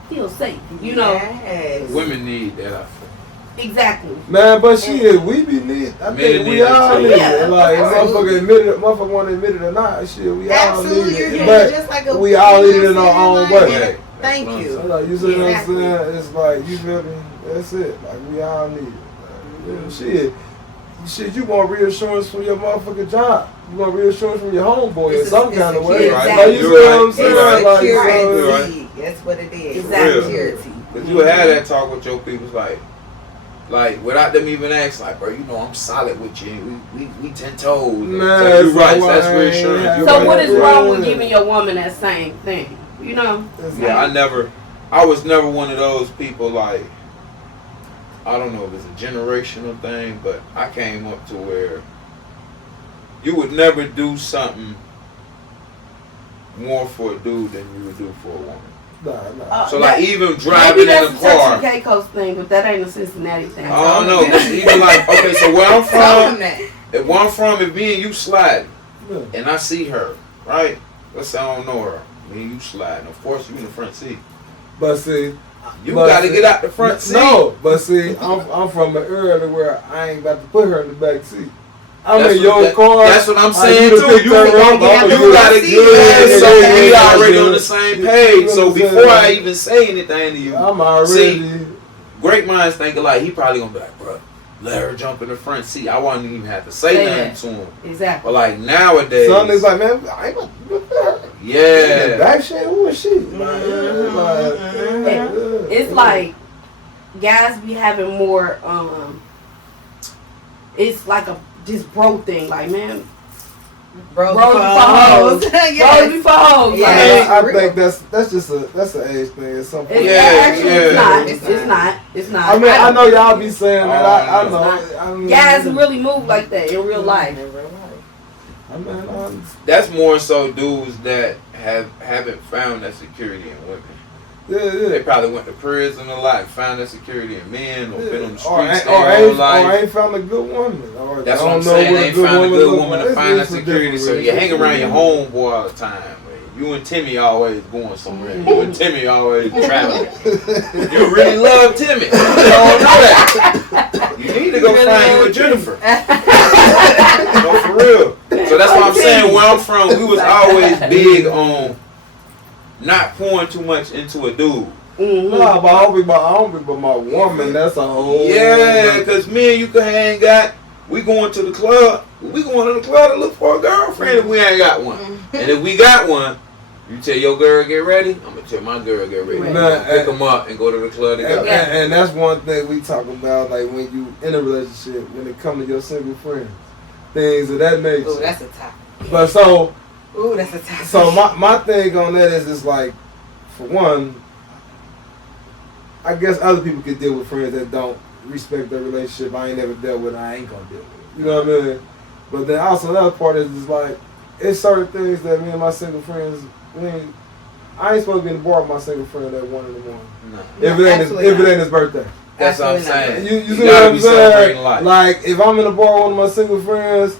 feel safe, you know. Yes. Women need that. I feel. Exactly. Man, but shit, we be need. I Men think need we it all too. need Yeah, it. Like, of course. motherfucker admit it, motherfucker want to admit it or not. Shit, we all Absolutely, need you're it. doing But just like a. we all you need know it in what our I'm own saying? way. Like, Right. Thank That's what I'm you. So, like, you see Exactly. what I'm saying? It's like, you feel me? That's it. Like, we all need it. Like, shit, you want reassurance from your motherfucking job. You want reassurance from your homeboy in It's some a- kind it's of way. security. Like, you see You're what right. I'm saying? You're right. Like, Security. You're right. That's what it is. Exactly. Security. Cause you had that talk with your people, like without them even asking, like, bro, you know I'm solid with you. We 10 toes. Nah, so you so right. why That's I ain't reassurance. have- You're So right. what is wrong with Yeah. giving your woman that same thing? You know? Yeah, I was never one of those people like, I don't know if it's a generational thing, but I came up to where you would never do something more for a dude than you would do for a woman. Nah. So like even driving maybe in that's a a car. Texas Caicos thing, but that ain't a Cincinnati thing. I don't know. 'Cause even like okay, so where I'm Tell him from, that. if me and you sliding Yeah. and I see her, right? Let's say I don't know her. Me and you sliding. Of course you in the front seat. But see, You gotta get out the front seat. No, but see, I'm from an era where I ain't about to put her in the back seat. I'm That's in what- your car. That's what I'm I saying need to too. pick You her gotta up, I'ma you do it. gotta Yeah, so yeah, we yeah, already yeah. on the same You page. know So what I'm before I saying? even say anything to you, I'm already. See, great minds think alike. He probably gonna be like, bro, let her jump in the front seat. I wouldn't even have to say Say nothing that. to him. Exactly. But like nowadays, Son is like, man, I ain't about to put her. yeah, Back shit, who is she? It's like guys be having more. It's like a just bro thing. Like man, Bros bros before before hoes. hoes. Bros Yes. before hoes. Yeah. Like, I think that's just that's an age thing. It's something. it's, Yeah, actually, it's yeah. not. It's It's not. It's not. I mean, I know y'all be saying that. I Oh, know. I mean, Guys really move like that in real life. I mean, that's more so dudes that haven't found that security in women. yeah. They probably went to prison a lot, found that security in men, or been on the Or streets ain't, their whole life. ain't found a good woman. Or That's I what I'm don't know saying. what They ain't found a woman good look woman like. to find that It's a security. different So you hang around your relationship. homeboy all the time. Man. You and Timmy always going somewhere. You and Timmy always traveling. You really love Timmy. You don't know that. You need to go find you a Jennifer. No, for real. So that's what I'm saying. Where I'm from, we was always big on not pouring too much into a dude. Mm-hmm. No, but I don't be but my woman. That's a whole. Yeah, because me and you can hang out. We going to the club. We going to the club to look for a girlfriend if we ain't got one. And if we got one, you tell your girl get ready. I'm gonna tell my girl get ready. Right. Nah, pick them up and go to the club together. And that's one thing we talk about, like when you in a relationship, when it comes to your single friends, things of that nature. Ooh, that's a topic. But so Ooh, that's a topic. So my thing on that is just like, for one, I guess other people could deal with friends that don't respect their relationship. I ain't never dealt with it, I ain't gonna deal with it. You know what I mean? But then also another part is just like, it's certain things that me and my single friends, I ain't supposed to be in the bar with my single friend at 1 in the morning. No. If it ain't his birthday. That's what I'm Absolutely saying. You see gotta what I'm be celebrating saying? life. Like, if I'm in the bar with one of my single friends,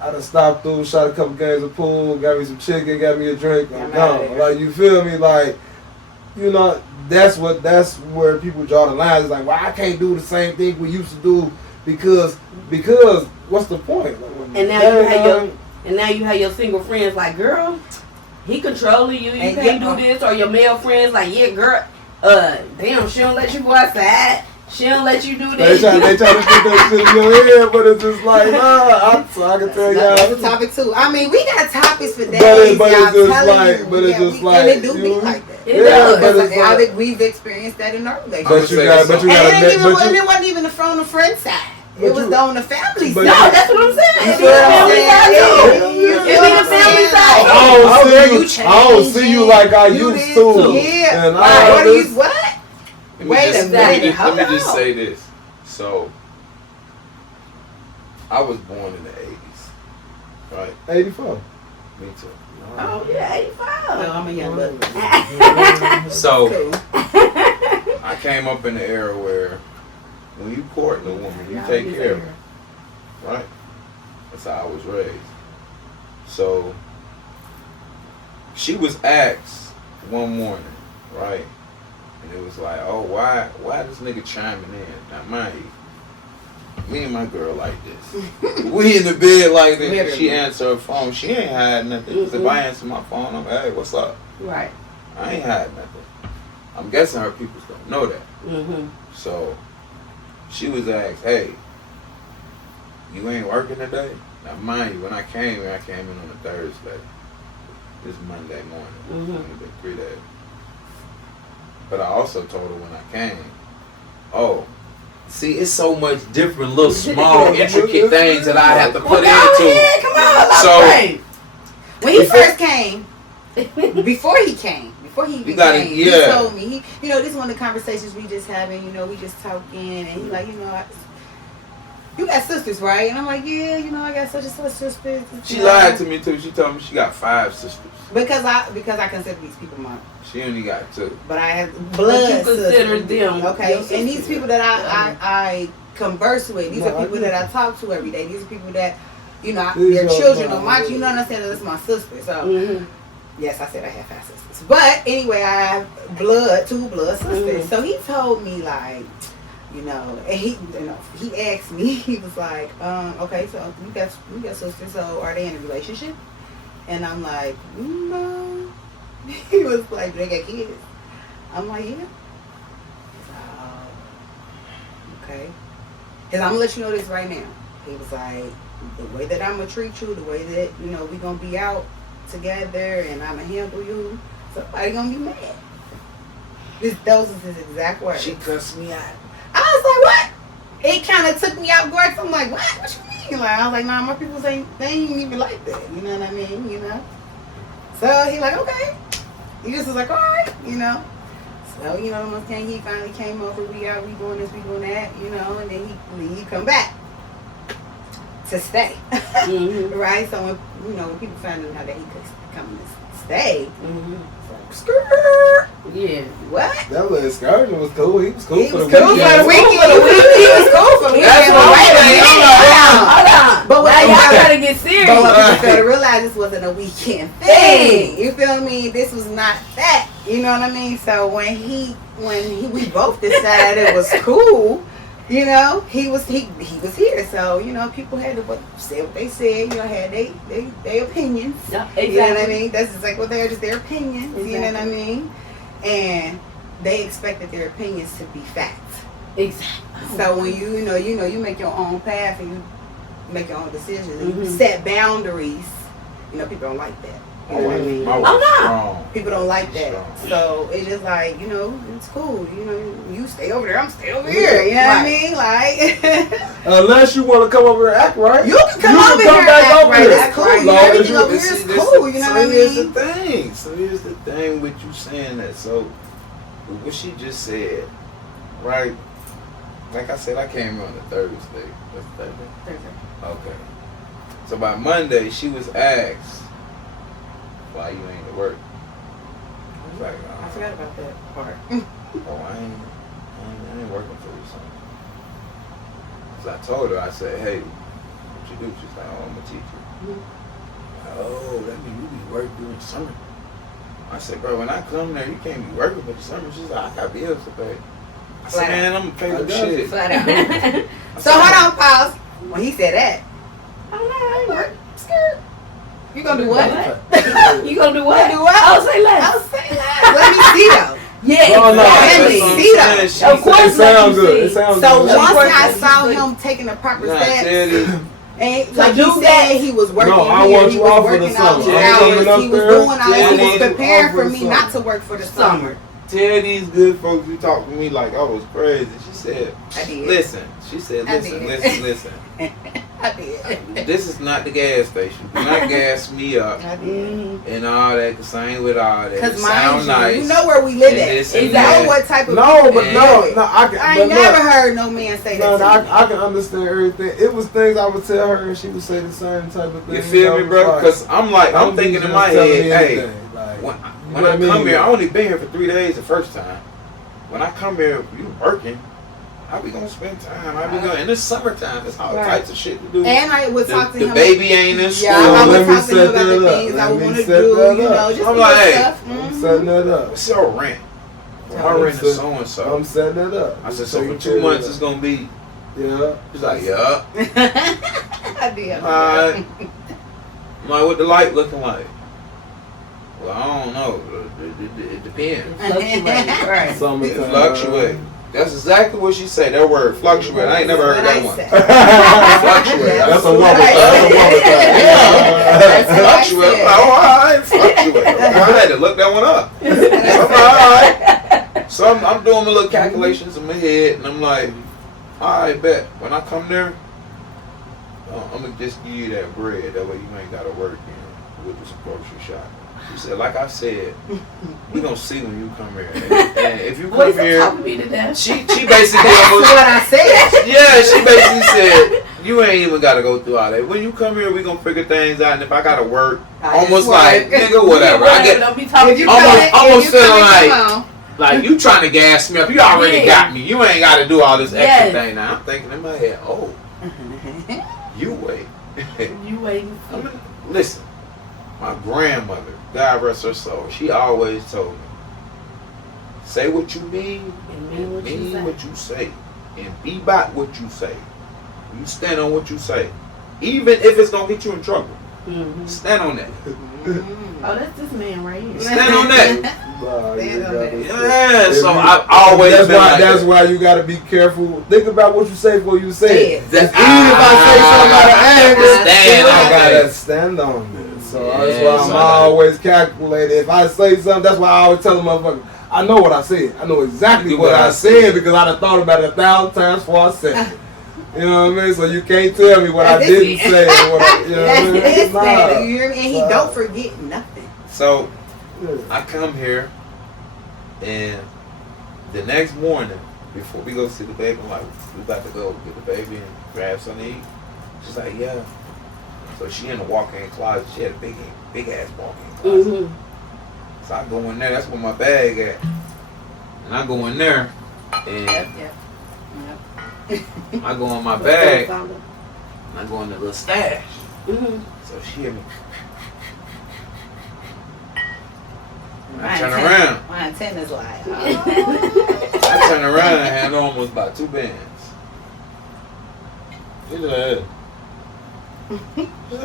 I done stopped through, shot a couple games of pool, got me some chicken, got me a drink, I'm I'm outta gone. there. Like, you feel me? Like, you know, that's where people draw the lines. It's like, well, I can't do the same thing we used to do because what's the point? Like, And now you have your single friends like, girl, he controlling you. You And can't yeah, do this. Or your male friends like, yeah, girl, damn, she don't let you go outside. She don't let you do They this. try to put that shit in your head, but it's just like, nah, I can tell That's a y'all. topic too. I mean, we got topics for days. But it's y'all just telling like- you. but it's just and like, it do be you- like that. It Yeah, does. but Because it's like- we've experienced that in our relationship. But you got, And but it wasn't even from the friend side. But It was you- on the family but side. No, that's what I'm saying. You It be see the what I'm family saying? side too. Yeah. It be the family side too. I don't see you like I You used did to. too. Yeah. And all Right. What? this. What? Let me Wait just, a let me minute, just, let me hold just on. say this. So, I was born in the 80s. Right? 84. Me too. Oh, yeah, 85. No, I'm a young lady. So, Cool. I came up in the era where when you court a woman, you take care of her. Right? That's how I was raised. So, she was asked one morning, right? And it was like, oh, why this nigga chiming in? Now, mind you, me and my girl like this. We in the bed like this. Literally. She answered her phone. She ain't hide nothing. 'Cause if I answer my phone, I'm hey, what's up? Right. I ain't hide nothing. I'm guessing her peoples don't know that. Mm-hmm. So she was asked, hey, you ain't working today? Now mind you, when I came in on a Thursday. This Monday morning. Mhm. It's been 3 days. But I also told her when I came, oh, see, it's so much different little small intricate things that I have to put Well, go into. ahead, come on, So- let's When he first came, before he You even gotta- came, yeah. he told me, this is one of the conversations we just having, we just talking, and he like, you got sisters, right? And I'm like, yeah, you know, I got such and such sisters. She lied to me too. She told me she got 5 sisters. Because I consider these people my, She only got 2. but I have blood But you consider sisters. them Okay, your and sisters. these people that I converse with, these No, are I people get that I talk to every day. These are people that, you know, These their are children my- are my, you know what I'm saying? That's my sister. So Mhm. yes, I said I have 5 sisters. But anyway, I have 2 blood sisters. Mhm. So he told me like, you know, and he asked me, he was like, okay, so you got sisters, so are they in a relationship? And I'm like, no. He was like, they got kids. I'm like, yeah. He's like, oh, okay. Cause I'm gonna let you know this right now. He was like, the way that I'm gonna treat you, the way that, you know, we gonna be out together and I'm gonna handle you, somebody gonna be mad. Those is his exact words. She cussed me out. I was like, what? It kind of took me out guard. So I'm like, what? What you mean? Like, I was like, nah, my people say they ain't even like that. You know what I mean? You know. So he like, okay. He just was like, all right. You know. So you know, the month came, he finally came over. We out. We doing this. We doing that. You know. And then he leave, come back to stay. Mhm. Right. So when when people find out that he could come and stay, Mhm. it's like, skirt. Yeah. What? That little excursion was cool. He was cool He for was the cool weekend. for the weekend. He was cool for me. That's But what I'm wait a saying. minute. I'm like, Hold on. But what Now you y'all gotta- gotta get serious. But what people fail to realize, this wasn't a weekend thing. You feel me? This was not that. You know what I mean? So when we both decided it was cool, you know, he was here. So you know, people had to say what they said. You know, had they opinions. Yeah, You know what I exactly. mean? That's exactly what they're just their opinions. You know what I Exactly. mean? And they expected their opinions to be facts. Exactly. So when you make your own path and you make your own decisions and you Mhm. set boundaries, you know, people don't like that. You know what I mean? My Oh, was no. strong. People don't like that. Strong. So it's just like, you know, it's cool. You know, you stay over there, I'm stay over here. You know what I mean? Like Unless you want to come over and act right. you can come You over can come here back and act over right. here. It's cool. Right. You know, Long as everything you- over here is cool. You know what I Here's the mean? thing. So here's the thing with you saying that. So what she just said, right? Like I said, I came on a Thursday. What's Thursday? Okay. So by Monday, she was asked, "Why you ain't at work?" I was like, I forgot about that part. "Oh, I ain't working for you, son." So I told her, I said, "Hey, what you do?" She's like, "Oh, I'm a teacher." Oh, that means you be working during the summer. I said, "Bro, when I come there, you can't be working for the summer." She's like, "I got bills to pay." I said, Flat out. "Man, I'm gonna pay them I got shit." Flat out. I So said, hold on, pause. When he said that, I don't know. I ain't work. you gonna do what? You gonna do what? You do what? I'll say less. I'll say that. Let me see though. Yeah, No, no, exactly. That's what I'm See that? saying. She Of said, course. It sounds you good. see. It sounds So good. once working. I saw him taking the proper "Nah, steps, Teddy, and So like do you that. said, he was working No, I here, want he you was off for the working all summer. these I'm hours, coming he up was there. doing all that, he Yeah, was you preparing off for for the me summer. not to work for the summer. tell these good folks who talk to me like I was crazy." She said, I did. "Listen." She said, I "Listen, did. listen. I did. This is not the gas station. Do not gas me up I did. Mhm. and all that, because I ain't with all that. It Cause sound mind nice. you know where we live and at. this You and know that. what type of No, people but we no, live with. no. I ain't but never look, heard no man say No, that no, to me. I can understand everything. It was things I would tell her, and she would say the same type of thing. You feel me, bro? Because I'm like, I'm Don't be thinking in just my telling head, me hey, anything. Like, when you I know what I come mean? here, I only been here for 3 days the first time. When I come here, you working. How we gonna spend time? How we gonna? In the summertime, there's all Right. types of shit to do. And I would talk to The him. baby ain't in school. Yeah, I let would me talk to him set about the that up. things I Let would me want to set do. that You up. know, just I'm little like, stuff. I'm Mhm. setting it up. What's your rent? Well, my rent is so and I'm so. setting it up. I said, so Taking for care 2 of months that. it's gonna be. Yeah. She's like, yeah. I did. Alright. I'm like, what the light looking like? Well, I don't know. It depends. Fluctuate, right. It Summertime. fluctuate. That's exactly what she said. That word, fluctuate. I ain't never heard that one. That's Fluctuate. a woman. what I That's a woman. said. Yeah. Fluctuate. I'm like, oh, alright, fluctuate. I had to look that one up. So I'm like, alright. So I'm doing my little calculations in my head, and I'm like, alright, bet. When I come there, I'm going to just give you that bread. That way you ain't got to work with this grocery shop. She said, like I said, we going to see when you come here. And if you Boy, come here, talking me to death. she basically That's almost, what I said. yeah, she basically said, You ain't even gotta go through all that. When you come here, we gonna figure things out. And if I gotta work, I almost just like work. nigga, whatever. I get Don't be talking. If you Almost- come in- almost if you come feeling in, like- come like you trying to gas me up. You already Yeah. got me. You ain't gotta do all this extra Yes. thing. Now I'm thinking in my head, oh, on. you wait. You waiting. I mean, listen, my grandmother, God rest her soul, she always told me, say what you mean, And mean what you mean say. what you say, and be about what you say. You stand on what you say, even if it's gonna get you in trouble. Mm-hmm. Stand on that. Oh, that's this man right here. Stand on that. Nah, you Stand on gotta- that. Yeah. If So you- I always That's been why. like That's that. why you gotta be careful. Think about what you say before you say it. That- Even if I say something out of anger, Stand I on gotta that. stand on it. So Yeah, that's why I'm so always calculated. If I say something, that's why I always tell the motherfucker, I know what I said. I know exactly what I said because I done thought about it 1,000 times before I said it. You know what I mean? So you can't tell me what I That's didn't it. say. Or what I, you know what I That's mean? his Nah. standard. You hear me? And he Nah. don't forget nothing. So Yeah. I come here, and the next morning, before we go see the baby, I'm like, we about to go get the baby and grab something to eat. She's like, yeah. So she in the walk-in closet. She had a big ass walk-in closet. Mm-hmm. So I go in there. That's where my bag at. And I go in there, and Yep. I go in my bag, and I go in the little stash. Mm-hmm. So she hit me. I My turn antenna- around. My antenna's like, I turn around and had almost about 2 bands. She's like,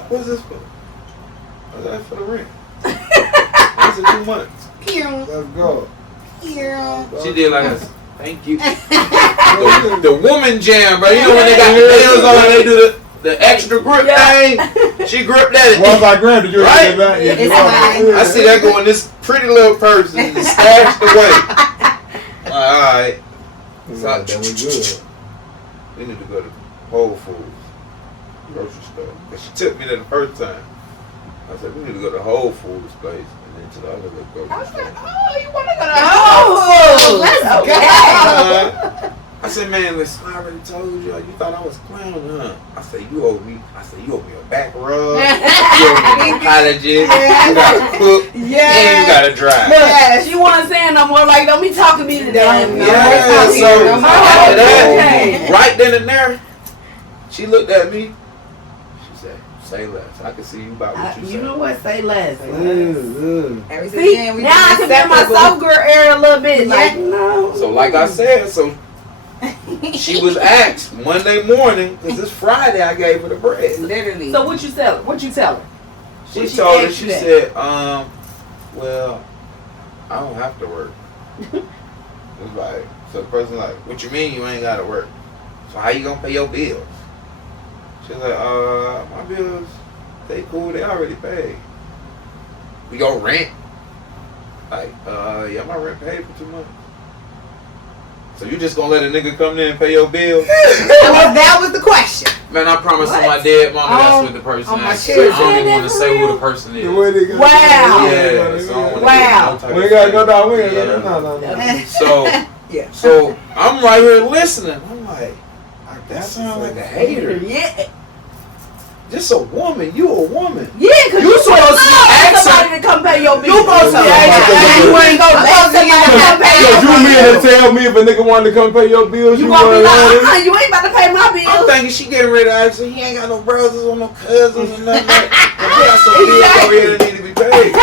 what's this for? I was like, for the rent. I said 2 months. pew, Let's go. pew. She did like this. Thank you. The woman jam, bro. You know when they got the nails on, they do the extra grip thing. She gripped that. Once I grabbed it, you Right? back. It's you mine. I see that going this pretty little person and stashed away. Alright. Like, that was good. We need to go to Whole Foods grocery store. Cause she took me there the first time. I said, we need to go to Whole Foods place and then to the other little I grocery was store. like, oh, you want to go to Oh, Let's go. okay. I said, man, listen, I already told you. You thought I was clowning, huh? I said, you owe me a back rub. You owe me an apology. You gotta cook. And you gotta drive. Yes. She wasn't saying no more. Like, don't be talking to me today. No, Yeah, no, so no, no, after no. that, right then and there, she looked at me. She said, say less. I can see you about what you You say. know what? Say less. Every single See, time we now I can get my inseparable. soft girl area a little bit. Like, Yeah. no. So like I said, so she was asked Monday morning, because it's Friday, I gave her the bread. Literally. So what you tell her? What you tell her? She When she told her, asked she you that? said, well, I don't have to work. It's like, so the person like, what you mean you ain't gotta work? So how you gonna pay your bills? She's like, my bills, they cool, they already paid. We go rent. Like, yeah, my rent paid for 2 months. So you just gonna let a nigga come in and pay your bills? that was the question. Man, I promise on What? my dead mama that's On- what the person on my is. children. I don't even want to say who the person is. The way they got- Wow. Yeah, so I don't wanna Wow. get no type We of ain't gotta go thing. down. We ain't Yeah. gotta go down. No. So, Yeah. so I'm right here listening. I'm like, that sounds like a hater. Yeah. Just a woman. You a woman. Yeah, because You you supposed to be somebody asking. to come pay your bills. You supposed to be Yeah, asking. you ain't gonna let somebody come pay So your you mean bills. to tell me if a nigga wanted to come pay your bills, You you gonna be wouldn't like, want it? you ain't about to pay my I'm bills. thinking she getting ready to ask her, he ain't got no brothers or no cousins or nothing like that. But he got some bills over here that need to be paid.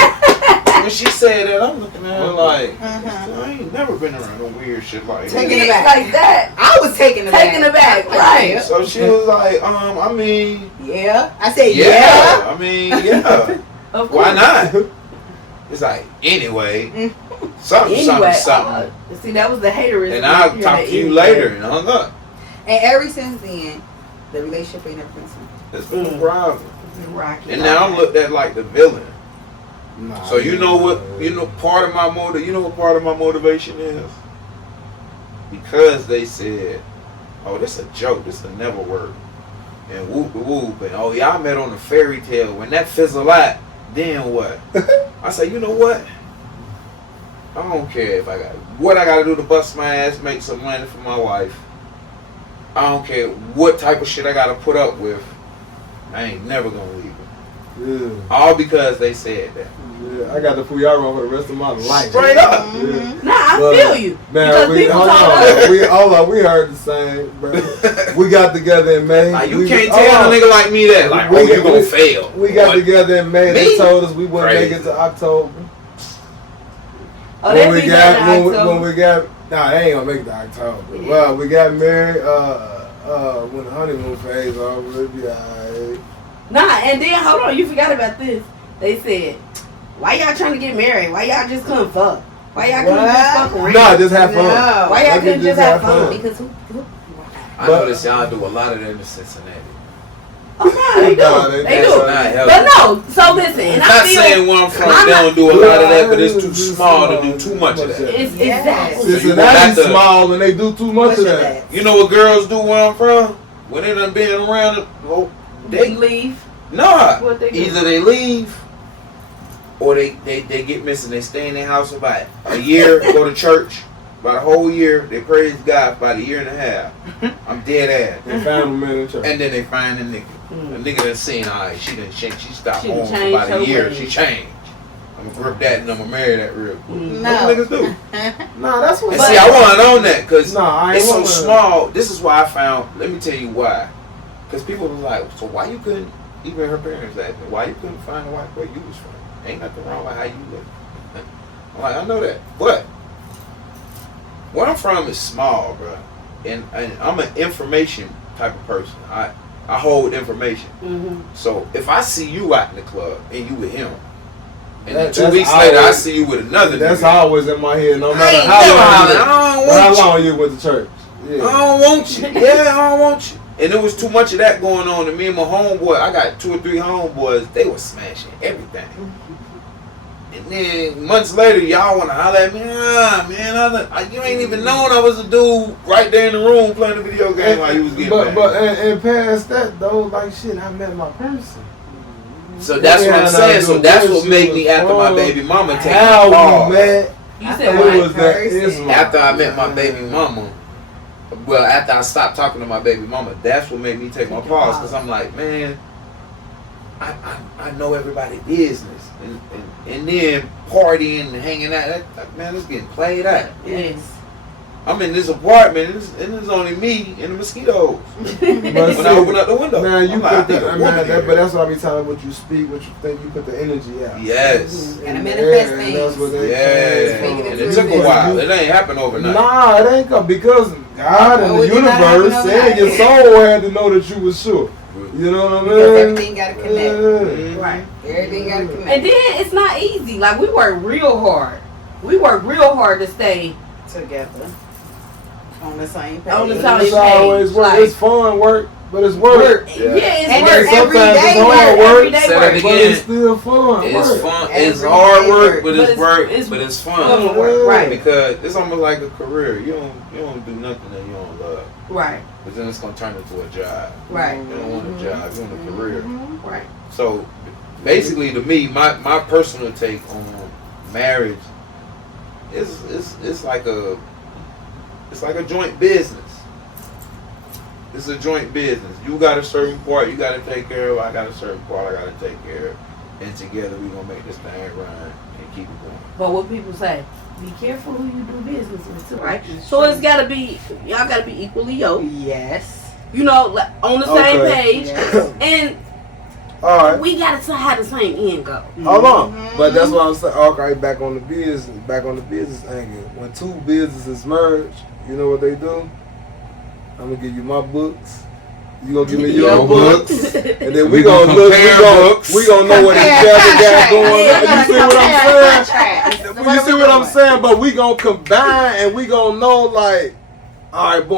When she said that, I'm looking at her like, I ain't never been around no weird shit like Taking that. it back. Like that. I was taking it back. Taking it back, right. So she was like, I mean, Yeah. I said, yeah. yeah. I mean, yeah. Of course. Why not? It's like, anyway, something, Anyway, something. see, that was the haterism. And I'll You're talk the to you anyway. later and hung up. And ever since then, the relationship ain't never been smooth. That's been a problem. Rocky. And now I'm looked at like the villain. Nah, So you know what? You know part of my motive. You know what part of my motivation is? Because they said, "Oh, this a joke. This will never work." And whoop de whoop. And oh, y'all met on a fairy tale. When that fizzle out, then what? I say, you know what? I don't care if I got what I got to do to bust my ass, make some money for my wife. I don't care what type of shit I gotta put up with. I ain't never gonna leave her. Yeah. All because they said that. Yeah, I got the Fuyara on for the rest of my life. Straight up. Yeah. Nah, I But, feel you. Man, Because people told us. we heard the same, bro. We got together in May. Like, you We- can't tell a nigga like me that. Like, We- oh, you gonna we- fail. We got What? together in May. They Me? told us we wouldn't make it Crazy. to October. Oh, when they we be got done in October. when we got nah, they ain't gonna make it to October. Yeah. Well, we got married when the honeymoon phase over. It'll be alright. Nah, and then hold on, you forgot about this. They said, why y'all trying to get married? Why y'all just couldn't fuck? Why y'all couldn't just What? fuck around? Nah, just have fun. No. Why y'all Let me couldn't just have fun? Because who I noticed y'all do a lot of that in Cincinnati. Oh, nah, they do. Nah, They That's do. not healthy. But no, so listen, and I'm I not feel saying where I'm from, I'm they not- don't do a lot of that, but it's too small to do too much of that. it's Yes. exactly. you Cincinnati's got to- small and they do too much of that. You know what girls do where I'm from? When they done been around it, well, They they leave. nah. What they do? Either they leave or they get missing. They stay in their house about a year, go to church about a whole year. They praise God for about a year and a half. I'm dead ass. They found a man in church. And then they find a nigga. Mm. A nigga done seen, alright, she done changed. She stopped She done home for changed about her a year. ways. She changed. I'm gonna grip that and I'm gonna marry that real quick. Mm. What niggas do? Nah, that's what. And see, I want to own that because Nah, I ain't it's so wanna- small. This is why I found. Let me tell you why. Because people was like, so why you couldn't? Even her parents asked me, why you couldn't find a wife where you was from? Ain't nothing wrong with how you look. I'm like, I know that, but where I'm from is small, bro. And I'm an information type of person. I hold information. Mm-hmm. So if I see you out in the club and you with him, and then That- 2 that's weeks later I always- see you with another That's nigga, always in my head. No I matter ain't how never long. hollering. You, I don't how want you. long you went to church? I don't want you. Yeah, I don't want you. And there was too much of that going on. And me and my homeboy, I got 2 or 3 homeboys. They were smashing everything. And then months later, y'all want to holler at me. Ah, man, you ain't even known I was a dude right there in the room playing the video game while you was getting But married. and past that though, like shit, I met my person. So that's what I'm saying. So that's what made me after my baby mama take How my we pause. met? You I said feel It what? was that person. Islam. After I met my baby mama, well, after I stopped talking to my baby mama, that's what made me take my pause. Because I'm like, man, I know everybody's business. And then partying and hanging out, man, it's getting played out. Yes. I'm in this apartment, and it's only me and the mosquitoes. But When I see, open up the window, man, you I'm like, put I think the, a man, woman that, here. but that's what I be telling what you speak, what you think, you put the energy out. Yes. Gotta manifest and things. that's what they Yeah. came Speaking from. And it it took a Yes. while. It ain't happened overnight. Nah, it ain't come because God and Oh, the it did not universe happen said your overnight. soul had to know that you was sure. You know what I mean? Because everything gotta connect. Mhm. Right. Everything gotta connect. And then it's not easy. Like, we work real hard. We work real hard to stay. Together. On the same page. On the It's same page. always work. Like- it's fun work, but it's work. Yeah, it's And work. it's every Sometimes day it's hard work. work, Every day Say that work. again. but it's still fun. It's work. fun. Every It's hard day work, work. but it's work. But it's fun fun. work. Right. Because it's almost like a career. You don't do nothing that you don't love. Right. But then it's gonna turn into a job. Right. You don't want a job. You want a career. Right. So basically, to me, my personal take on marriage is it's like a joint business. It's a joint business. You got a certain part you got to take care of. I got a certain part I got to take care of. And together we gonna make this thing run and keep it going. But what people say, be careful who you do business with, too, right? So it's gotta be, y'all gotta be equally yoked. Yes. You know, like, on the same Okay. page. Yes. And All right. we gotta have the same end goal. Hold on, Mhm. but that's what I'm saying. Okay, back on the business angle. When 2 businesses merge, you know what they do? I'm gonna give you my books. You gonna give me your books, and then we gonna look. We gonna know what each other got going on. You see what I'm saying? You see what I'm saying? But we gonna combine, and we gonna know like, all right,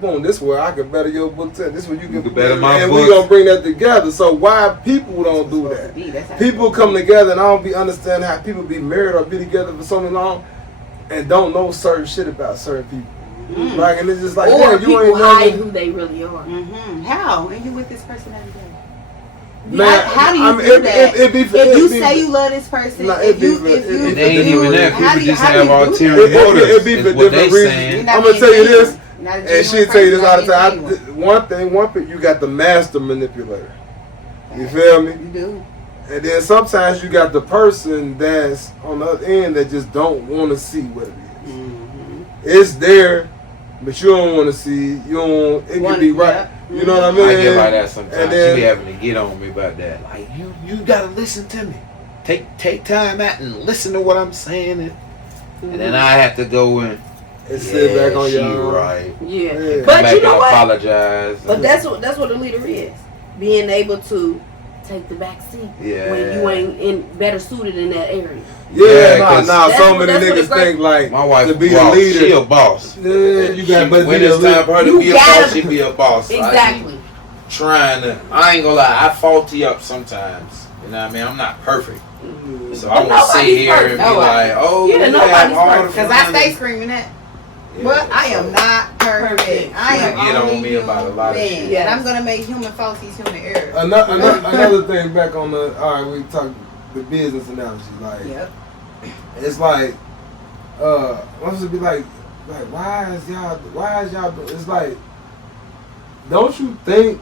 boom. This where I can better your book. This where you can better my and books. we gonna bring that together. So why people don't do that? People come together, and I don't be understanding how people be married or be together for so long and don't know certain shit about certain people. Like, and it's just like, Or yeah, you people ain't hide know. who they really are. Mm-hmm. How? And you with this person every day? Man, how do you I mean, do that? It be, If you say you love this person, Nah, if it be you, for- if you, it It ain't even that. how People do you- just how do have you do ulterior that? It motives. be Is for what they different reasons. saying. You're not I'm gonna being tell you genuine. this. Not a And genuine she'll tell you this all the person, not a time. genuine. You got the master manipulator. You feel me? You do. And then sometimes you got the person that's on the other end that just don't want to see what it is. Mm-hmm. It's there, but you don't want to see. You don't. It could be right. You know what I mean? I get like that sometimes. And then- She be having to get on me about that. Like you gotta listen to me. Take time out and listen to what I'm saying, and then I have to go and sit back on she your right. Yeah. Yeah. But Come back you know and what? apologize. But that's what a leader is. Being able to take the back seat Yeah. when you ain't better suited in that area. Yeah, 'cause nah. that's So what- many that's what niggas it's great. think like My wife to be boss. a leader. She a boss. Yeah, you got. But when be a it's time for her to You be a gotta- boss, she be a boss. Exactly. I be trying to. I ain't gonna lie. I faulty up sometimes. You know what I mean? I'm not perfect. So I But won't sit nobody's here and perfect. be like, oh, Yeah, we have nobody's all the perfect. Because fun I stay and- screaming that. Yeah, But I am so- not perfect. I am Get on only me about a lot of human. shit. Yes. And I'm going to make human faulties human error. Another thing back on the. All right, we talk the business analogy. Like Yep. it's like, what's it be like why is y'all? It's like, don't you think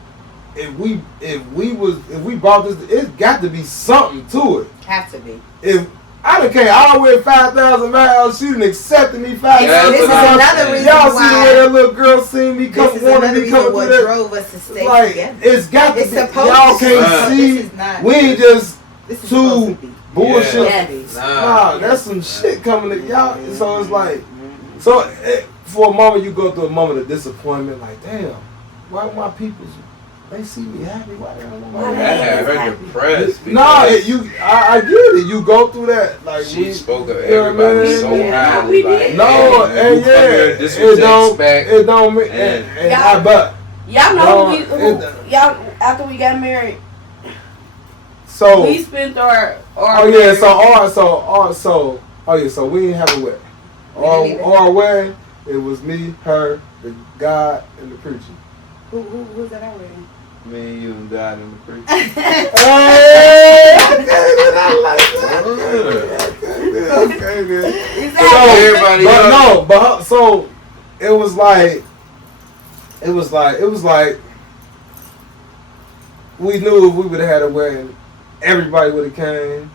if we bought this, it's got to be something to it. Have to be. If I done came all the way 5,000 miles, she done accepted me 5,000 Yeah, this is miles. another reason Y'all see the why. way that little girl seen me come, This is wanted another me reason coming what through that. drove us to stay Like together. it's got to It's be. supposed Y'all to can't be. see. This is not. We ain't just This is two supposed to be. bullshit. Yes. Nah, that's some shit coming to y'all. So it's like, for a moment you go through a moment of disappointment. Like, damn, why my people's they see me happy? Why they don't want Why me That they- happy? had her depressed. Nah, because I get it. You go through that. Like she we, spoke of you know what I everybody mean? so Yeah, highly. we like, did. No, hey, and you come here, this what it to don't. expect. It don't mean. And- And Y'all- but Y'all know No, y'all after we got married, so. we spent our Oh yeah, so we didn't have a wedding. didn't either. Our wedding, it was me, her, the God, and the preacher. Who was that already? Me and you and God in the preacher. Hey, I like that. Okay, then. Exactly. Everybody but else- no, but so it was like we knew if we would have had a wedding, everybody would have came.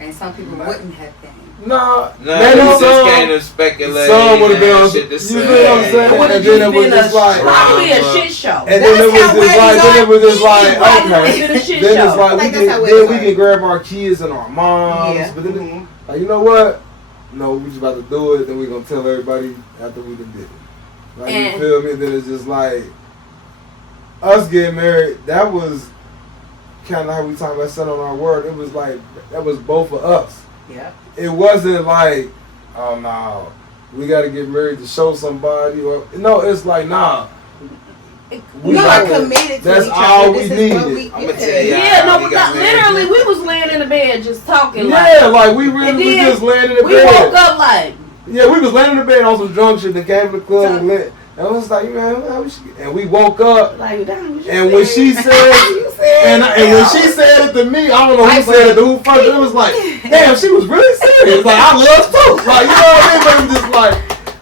And some people wouldn't have been. Nah, No, maybe we just some. came to speculate. Some would have been and on. shit to You say. feel what I'm saying? It would have And then it just was been just like. probably a shit show. And then That's it was how just like, weddings then it are. was just like, Probably okay. been a shit Then show. it's like, Like, we that's how can, weddings then we are. can grab our kids and our moms. Yeah. But then, like, you know what? No, we just about to do it. Then we going to tell everybody after we done did it. Like, you And- feel me? Then it's just like, us getting married, that was kind of how we talk about setting on our word. It was like, that was both of us. Yep. It wasn't like, oh no, we got to get married to show somebody. Or no, it's like, nah. We got are to- committed to that's each all other. we This is what needed. we I'ma did. tell you. Yeah, no, we but got not, married. literally, we was laying in the bed just talking. Yeah, like we And really then just landed in we bed. woke up like, Yeah, we was laying in the bed on some drunk shit. They came to the club and lit. And I was like, man, how we should get-" and we woke up. damn, what you And when she said, You said, and when she said it to me, I don't know who said it to who first. It was like, damn, she was really serious. Like I love too. Like you know what I mean? But it was just like,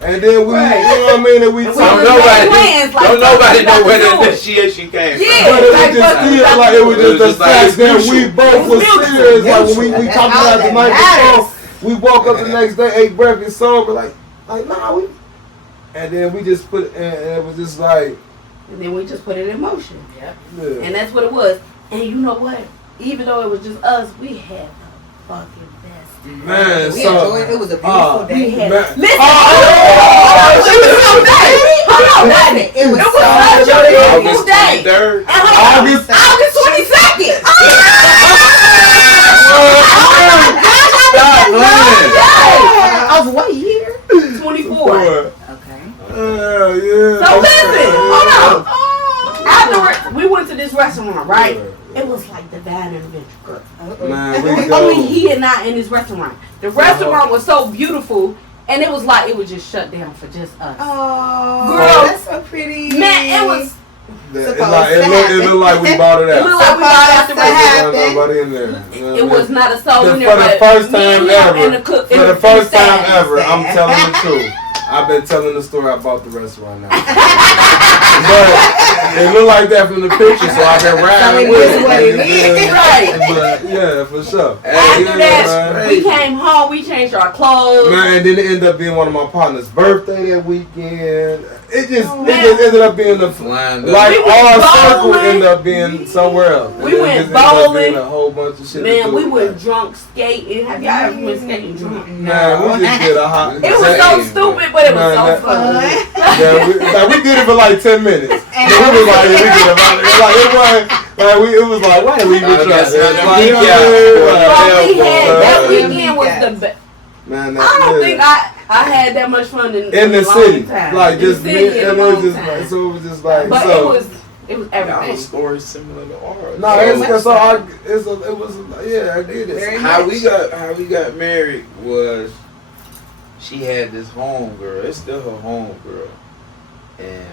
and then we, Right. you know what I mean? And we And we talked. was Don't nobody, plans, like, don't nobody fuck, know we where about to do the it. she came Yeah. But it was Like, just fuck, still we like it was It just was the just like, fact it's that we mutual. both It was was mutual. serious. Like when we That's talked all about the that night matters. before, we woke up the next day, ate breakfast sober, like nah, we. And then we just put, and it was just like, And then we just put it in motion. Yep. yeah. And that's what it was. And you know what? Even though it was just us, we had the fucking best. Man, We so enjoyed it. It was a beautiful We day. had, Man. listen, Oh, it was so nice. Hold on, wasn't it? It was It was so such a good. beautiful August day. 23rd. And hold on, August- August 22nd. Stop lying. Of what year? 24. Okay. Yeah. So listen, hold on. After we went to this restaurant, right? It was like divine intervention. Man, we Only go. he and I in this restaurant. The restaurant was so beautiful, and it was like it was just shut down for just us. Oh, Girl. that's so pretty. Man, it was. It looked like we bought it It out. looked like we got out the Supposed to restaurant. There wasn't nobody in there. You know It what I was mean? not a soul in For there. the but first me time and him ever. and the cook- For and the first staff. time ever, I'm telling the truth. I've been telling the story about the restaurant now. But it looked like that from the picture, so I've been riding So it with is it. what it is. Right. But yeah, for sure. After Yeah, that, man. we came home. We changed our clothes. Man, and then it ended up being one of my partner's birthday that weekend. It just Oh, it just ended up being the Lined up. like We went our circle bowling. ended up being somewhere else. We And it went just ended up being bowling. a whole bunch of shit. to Man, do. we went drunk skating. Have y'all ever been skating drunk? Man, we just did a hot. It was so stupid, but it was so Man, fun. Yeah, we did it for like 10 minutes. Then we was like, yeah, we did it. It was like, why did we even try That's that? not Like, the yeah, But we yeah, had, yeah. that weekend was the best. Man, I don't think I had that much fun in in a the long city, time. like In just the me, city in a and it was long just time. like, so it was just like But so. it was Y'all everything. stories similar to ours. No, Very it's much so so. it was yeah, I get it. Very How much. we got married was she had this home girl. It's still her home girl, and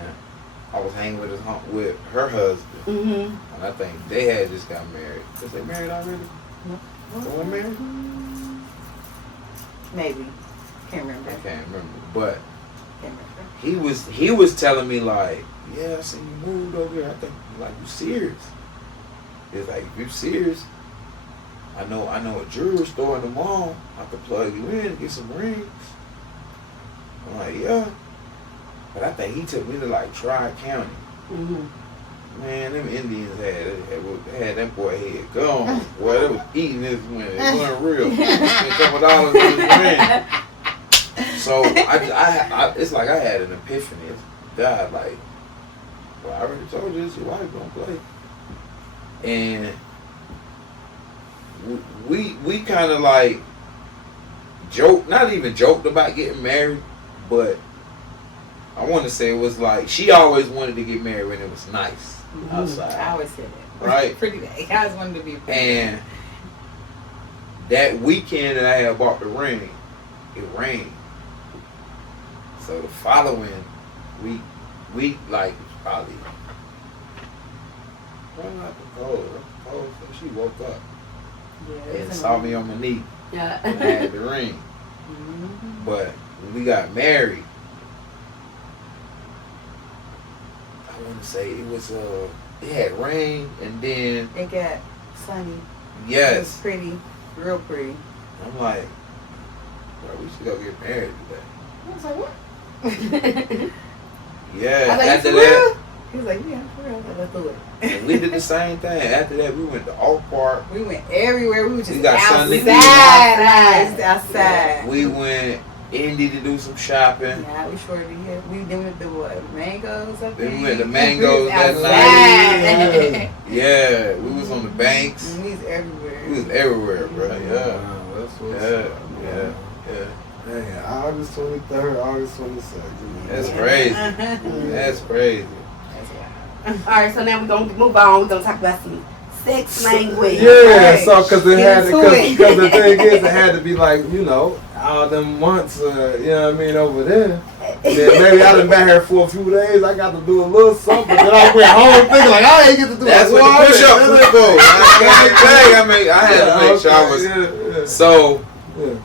I was hanging with with her husband, Mm-hmm. and I think they had just got married. Was they married already? No. They weren't married? Maybe. Can't remember. I can't remember, but Can't remember. he was telling me like, yeah, I seen you moved over here. I think like you serious. It's like if you serious, I know a jewelry store in the mall. I could plug you in and get some rings. I'm like, yeah. But I think he took me to like Tri-County. Mm-hmm. Man, them Indians had that boy head gone. Boy, they was eating this when it wasn't real. Spent a couple dollars on his ring. So I it's like I had an epiphany. It's God, like, well, I already told you this. Your wife don't play, and we kind of like joked, not even joked about getting married, but I want to say it was like she always wanted to get married when it was nice outside, I always said that. right? Pretty day. I always wanted to be pretty. And that weekend that I had bought the ring, it rained. So the following week, like probably, well, not the cold. So she woke up and saw me on my knee Yeah. and I had the ring. Mhm. But when we got married, I want to say it was it had rain and then It got sunny. It was yes, pretty. Real pretty. I'm like, bro, we should go get married today. I was like, what? Yeah, I was like, after for that, real? He was like, yeah, for real. Let's do it. and we did the same thing. After that, we went to Oak Park. We went everywhere. We were just We got Sunday outside. Outside. We went Indy to do some shopping. Yeah, we sure did. We went to what? Mangoes up Then there. we went to Mangoes that Outside. Yeah, we was on the banks. We was everywhere. We was everywhere, bro. Yeah, Wow, that's what's yeah, up, yeah, man. yeah. Man, August 23rd, August 22nd. That's crazy. That's crazy. All right, so now we're gonna move on. We're gonna talk about some sex language. Yeah, Right. so because it Get had into it. because the thing is, it had to be like, you know, all them months, you know what I mean, over there. Then maybe I done been here for a few days. I got to do a little something. Then I went home thinking like, I ain't get to do That's it. what the push-up was for. I had to make sure I was. Yeah, So, yeah.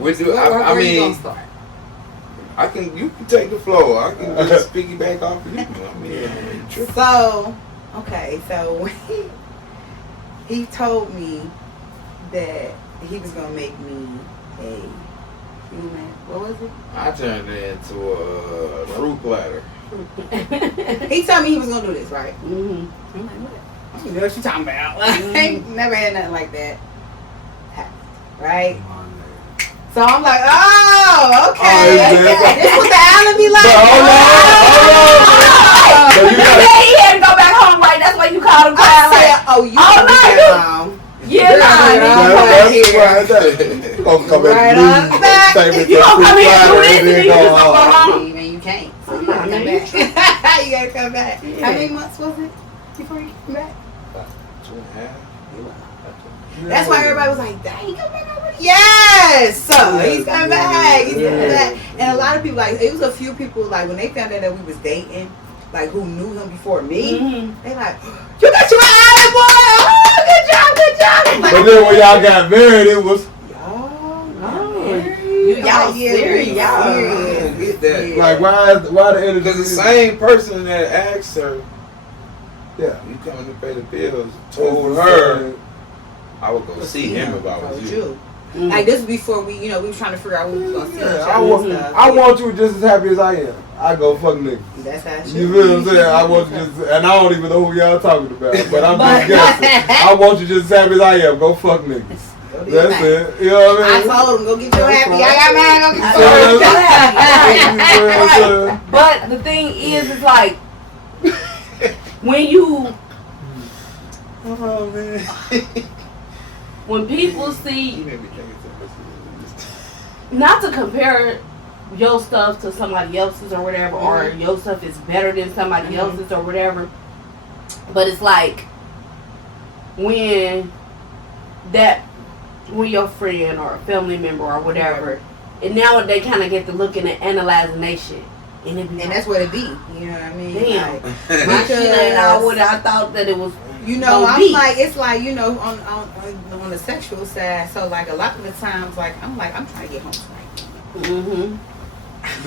We do- I where you mean- gonna start? you can take the floor. I can just piggyback off of you. I mean, tripping. So, okay, so he told me that he was gonna make me a human. What was it? I turned it into a fruit platter. He told me he was gonna do this, right? Mm-hmm. I'm like, what? I don't know what you talking about. I ain't never had nothing like that happen, right? So I'm like, oh, okay. Oh, yeah. This was the Allenby like. But hold on. So you gotta- Yeah, he had to go back home, right? That's why you called him I crying, said, like, oh, you Oh, can no, be you- that long. yeah, nah, Right nigga, on. come back here. That's gonna come back Right on blue, back. favorite You gonna come here and do fruit this, platter, and then you go just gonna home. go home? Man, you can't. So you Nah, gotta come man, back. You gotta come back. Yeah. How many months was it before you came back? 2.5. That's why everybody was like, dang, he come back already? Yes! So he's coming back. He's coming back. And a lot of people, like, it was a few people, like, when they found out that we was dating, like, who knew him before me, Mm-hmm. they like, you got you an island boy! Oh, good job, good job! I'm like, But then when y'all got married, it was y'all Oh, married? you y'all Yeah, serious. we Y'all. I don't get that. Like why the energy? Because the same person that asked her, Yeah. you coming to pay the bills, It's told the her same. I would go see him if I was you. Mhm. Like this before we, we were trying to figure out what we was gonna see. Yeah, each I other want, and stuff. I want you just as happy as I am. I go fuck niggas. That's how it should You feel what I'm be. saying? I want you just, and I don't even know who y'all talking about, but I'm just guessing. I want you just as happy as I am. Go fuck niggas. Go do your That's thing. it. You know what I I mean? told him, go get your happy. I got mine. Go get So, yours. Right. But the thing is, it's like when you Oh man. when people see, You made me think it's not to compare your stuff to somebody else's or whatever, or your stuff is better than somebody else's or whatever. But it's like when your friend or a family member or whatever, and now they kind of get to looking at analyzing their shit, and it be And like, that's what it be. You know what I mean? damn, Like, my shit ain't all what I thought that it was. I'm be. like, it's like, on the sexual side. So like a lot of the times, like I'm trying to get home tonight. Mm-hmm.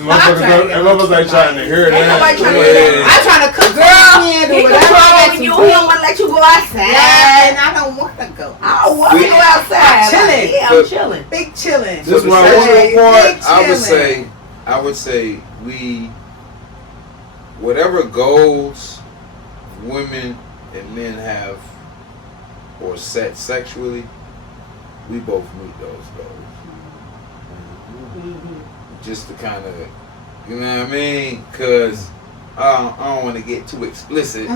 Motherfuckers ain't trying to hear Ain't nobody that. trying to Yeah. hear that. I'm trying to cook Girl, do he whatever I controlling got you. to He do. don't want to let you go outside. Yeah, and I don't want to go. I don't want to We- go outside. I'm chilling. Like, yeah, I'm chilling. Big chilling. For the why I sexual want- part, Big I would say whatever goals women and men have or set sexually, we both meet those goals. Mm-hmm. Just to kind of, you know what I mean? Because I don't want to get too explicit,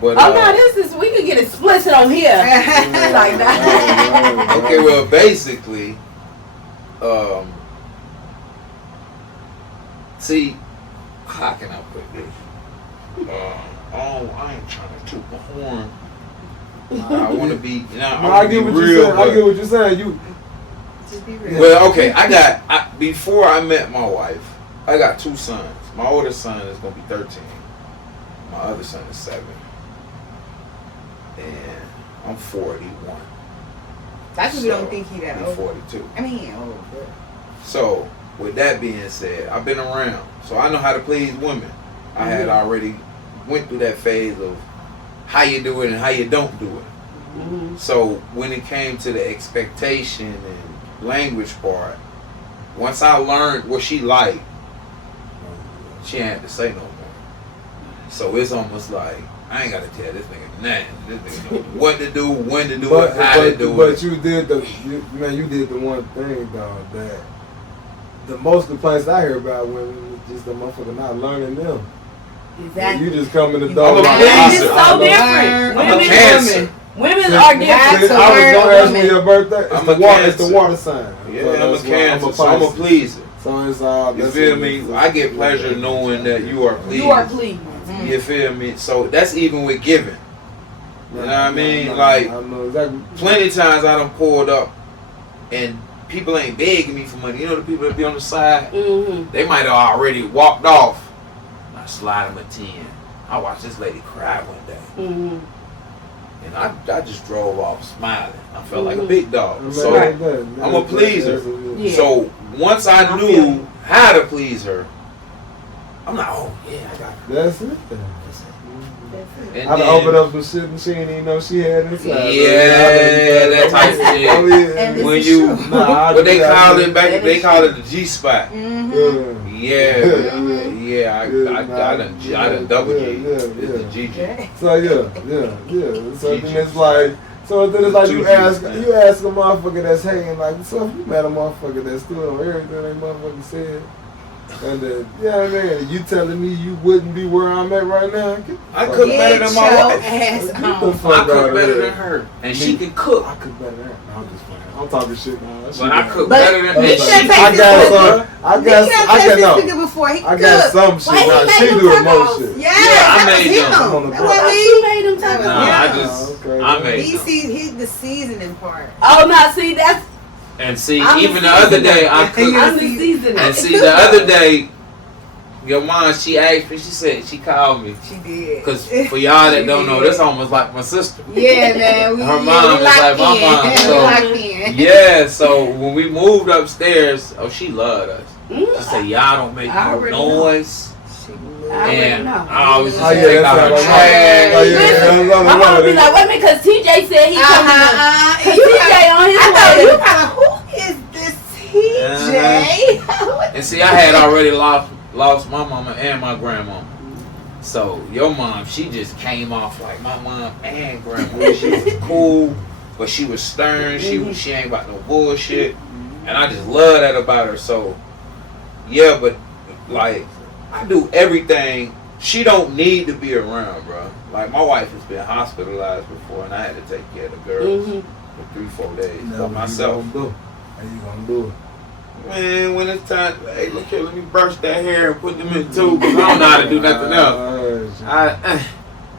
but Oh no, this is we could get explicit on here. Like that. okay, well, basically, see, how can I put this? I ain't trying to toot my horn. I want to be, I get what you're real. saying. I get what you're saying. You Just be real. Well, okay, before I met my wife, I got two sons. My oldest son is gonna be 13. My other son is 7. And I'm 41. That's people don't think he that I'm old. 42. I mean, he old. But So, with that being said, I've been around, so I know how to please women. I had already went through that phase of how you do it and how you don't do it. Mm-hmm. So when it came to the expectation and language part, once I learned what she liked, she ain't had to say no more. So it's almost like I ain't gotta tell this nigga nothing. This nigga know what to do, when to do it, how to do but it. you did the one thing though that the most complaints I hear about women is just the motherfucker not learning them. Exactly. You just come in the I'm door. a like, It's pleaser. so different. I'm a Women, cancer. women are I different. was to gonna learn ask women. when your birthday. It's I'm the a water. It's Cancer. the water sign. Yeah, So I'm a that's why cancer, so I'm a Pisces. pleaser. So it's all. You that's feel what me? it is. I get pleasure knowing that you are pleased. You are pleased. You feel me? So that's even with giving. You know what I mean? Like, I know exactly. plenty of times I done pulled up and people ain't begging me for money. You know the people that be on the side? Mm-hmm. They might have already walked off. I slide them a 10. I watched this lady cry one day. Mm-hmm. And I just drove off smiling. I felt like a big dog. Man, So, Right. I'm a pleaser. Yeah. so once I I feel knew you. how to please her, I'm like, oh yeah, I got her. That's it. And I done then- opened up some shit and she didn't even know she had inside. Yeah, that type of shit. Oh, yeah. And When it's you, true. Nah, what they call did. it back, they call it the G spot. Mm-hmm. Yeah, I done double G. It's the GG. Yeah. So yeah. So GG. then it's like, you GG, ask man. a motherfucker that's hating like, so if you met a motherfucker that stood on everything that motherfucker said, and then you telling me you wouldn't be where I'm at right now? Get the I fuck cook out. better than my Get your wife. ass Get the home. fuck I out cook of better here. than her, and she can cook. I cook better than her. No, I'm just playing. I'm talking shit now. But I cook But better than he and should she take I this got picture. some. I got this no. nigga before he I could. got some shit. Why he Now made she them do the tacos? most shit. Yeah, I that was made him. them. That I wasn't you me. made them tacos. Nah, Yeah. I just Okay. I made He them. he's the seasoning part. Oh no, see that's And see, I'm even the the other day I seasoner. cooked. I'm the seasoning. And see, the other day Your mom, she asked me, she said, she called me. She did. Because for y'all that don't know, that's almost like my sister. Yeah, man. Her mom was like my mom, We so- locked in. Yeah, so when we moved upstairs, she loved us. She said, y'all don't make I no already know. noise. I already And know. I always just Oh, yeah, take that's out her how my mom- trash. Oh, yeah, Listen, yeah, my mom be like, wait a minute, because TJ said he coming up. And you TJ on his I thought you way. kind of, who is this TJ? And see, I had already lost my mama and my grandmama. So your mom, she just came off like my mom and grandma. She was cool, but she was stern. She ain't about no bullshit. And I just love that about her. So yeah, but like I do everything. She don't need to be around, bro. Like my wife has been hospitalized before, and I had to take care of the girls for 3-4 days by myself. How you gonna do it? Man, when it's time, hey, look here, let me brush that hair and put them in two, because I don't know how to do nothing else.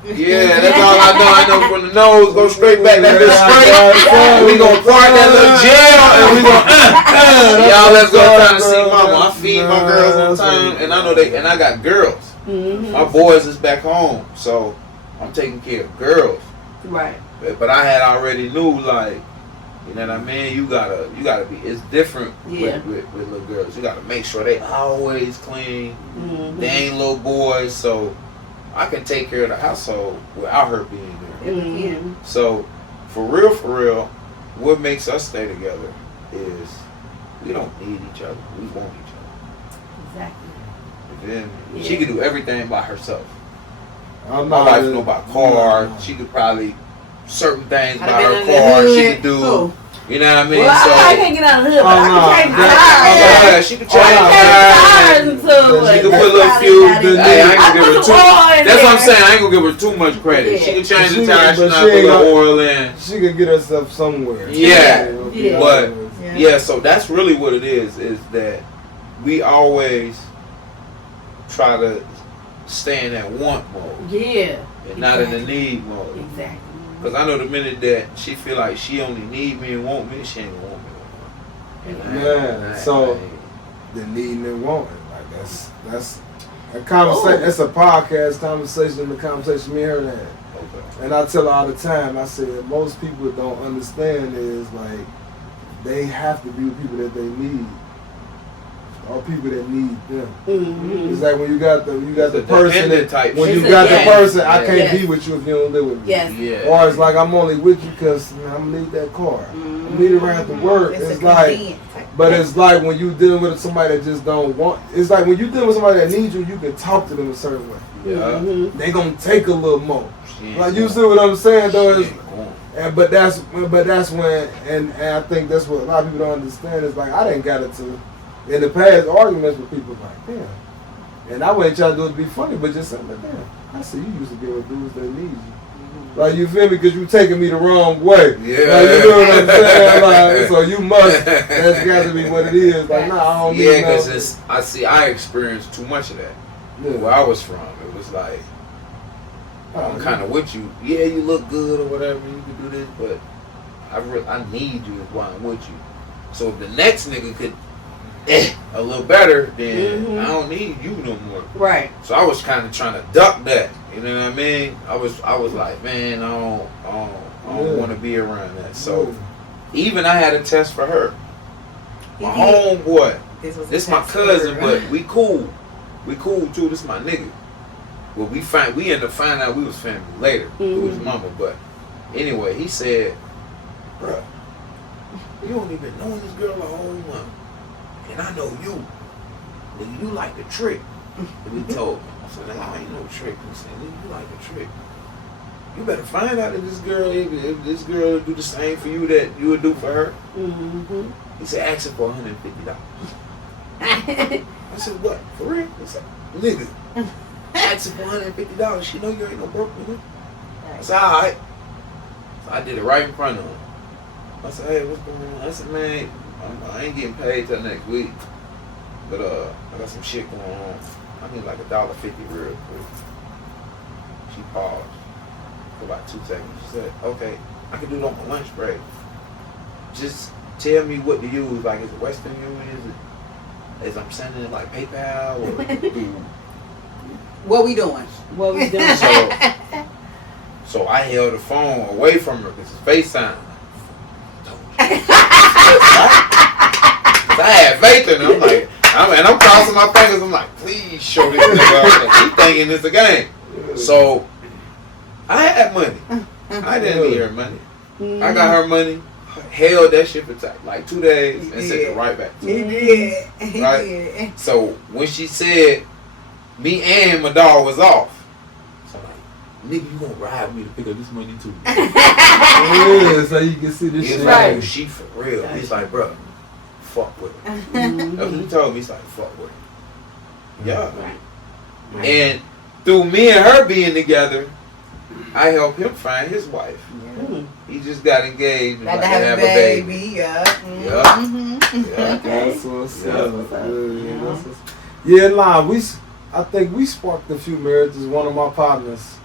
Yeah, that's all I know. I know from the nose, go straight back, that bitch straight. We gonna part that little gel, and we gonna, y'all let's go trying to see mama. I feed my girls on time, and I know and I got girls. My boys is back home, so I'm taking care of girls. Right. But I had already knew, like, you know what I mean? You gotta be, it's different Yeah. with little girls. You gotta make sure they always clean. They ain't little boys, so I can take care of the household without her being there. So, for real, what makes us stay together is we don't need each other. We want each other. Exactly. And then Yeah. she can do everything by herself. I'm My not wife really- know about cars. Nah. She could probably certain things I'd about have her been in the car. She hood. could do. Who? You know what I mean? Well, I So can't get out of the hood, but Oh, I no. can change the Yeah. tires. yeah, she could I change can the change the tires tires. and She stuff. could put a little few. Hey, I ain't I gonna give put her some too. oil in That's what I'm there. saying. I ain't gonna give her too much credit. Yeah. She can change She- the tires. She but not she put ain't a got- oil in. She can get herself somewhere. Yeah. Yeah. But Yeah. yeah, so that's really what it is that we always try to stay in that want mode Yeah. and not in the need mode. Exactly. Because I know the minute that she feel like she only need me and want me, she ain't gonna want me no more. And Man, so- The needing and wanting, like that's a conversation. It's a podcast conversation. The conversation me and her had. okay. And I tell her all the time, I said, most people don't understand is like, they have to be with people that they need. Or people that need them. It's like when you got the It's a person dependent type when shit. you got the Yes. person, I can't Yes. be with you if you don't live with me. Yes. Yeah. Or it's like I'm only with you because I'm gonna leave that car. I'm gonna leave it around to work. It's a like, convenient type. but it's like when you dealing with somebody that just don't want. It's like when you dealing with somebody that needs you, you can talk to them a certain way. Yeah. They gonna take a little more. She ain't Like you going. see what I'm saying though? She Is ain't going. and but that's when and I think that's what a lot of people don't understand is like I didn't got into in the past arguments with people like damn, and I wasn't trying to do it to be funny, but just saying like damn, I see you used to get with dudes that need you. Like you feel me? Because you taking me the wrong way. Yeah. Like, you know what I'm saying? Like, so you must. That's got to be what it is. Like nah, I don't Yeah, need no. because I experienced too much of that. Yeah. Where I was from, it was like I'm kind of with you. Yeah, you look good or whatever. You can do this, but I need you is why I'm with you. So if the next nigga could a little better, then I don't need you no more. Right. So I was kind of trying to duck that. You know what I mean? I was like, man, I don't Yeah. want to be around that. So even I had a test for her. My He did. homeboy. was This a my test cousin, for- but we cool. We cool too. This my nigga. Well, we ended up finding out we was family later. Through his mama, but anyway, he said, "Bruh, you don't even know this girl a whole month, and I know you. Nigga, you like the trick." And we told him. I said, "I ain't no trick." He said, "Nigga, you like the trick. You better find out if this girl this girl will do the same for you that you would do for her." He said, "Ask her for $150." I said, "What? For real?" He said, "Nigga, ask her for $150. She know you ain't no broke nigga." I said, "All right." So I did it right in front of him. I said, "Hey, what's going on?" I said, "Man, I ain't getting paid till next week, but I got some shit going on. I need like $1.50 real quick." She paused for about 2 seconds. She said, "Okay, I can do it on my lunch break. Just tell me what to use. Like, is it Western Union? Is it is I'm sending it like PayPal or through. What we doing? What we doing? So I held the phone away from her because it's FaceTime. I had faith in her. I'm like, I'm crossing my fingers. I'm like, please show this nigga. He thinking it's a game. So I had money. I didn't need her money. I got her money, held that shit for like 2 days, and sent it right back to her. He did. He Right. did. So when she said me and my dog was off, so I'm like, nigga, you gonna ride with me to pick up this money too? Yeah, so you can see this He's shit. like, Right. oh, she for real. He's like, bro, fuck with her. Mm-hmm. That's what he told me. He's like, fuck with her. Yeah. Right. And through me and her being together, I helped him find his wife. Mm. He just got engaged and Got about to have a baby. Yeah. Yeah. Mhm. Yeah. That's what's Yeah. up. That's what's up. Yeah, that's what's- yeah, nah, I think we sparked a few marriages. One of my partners,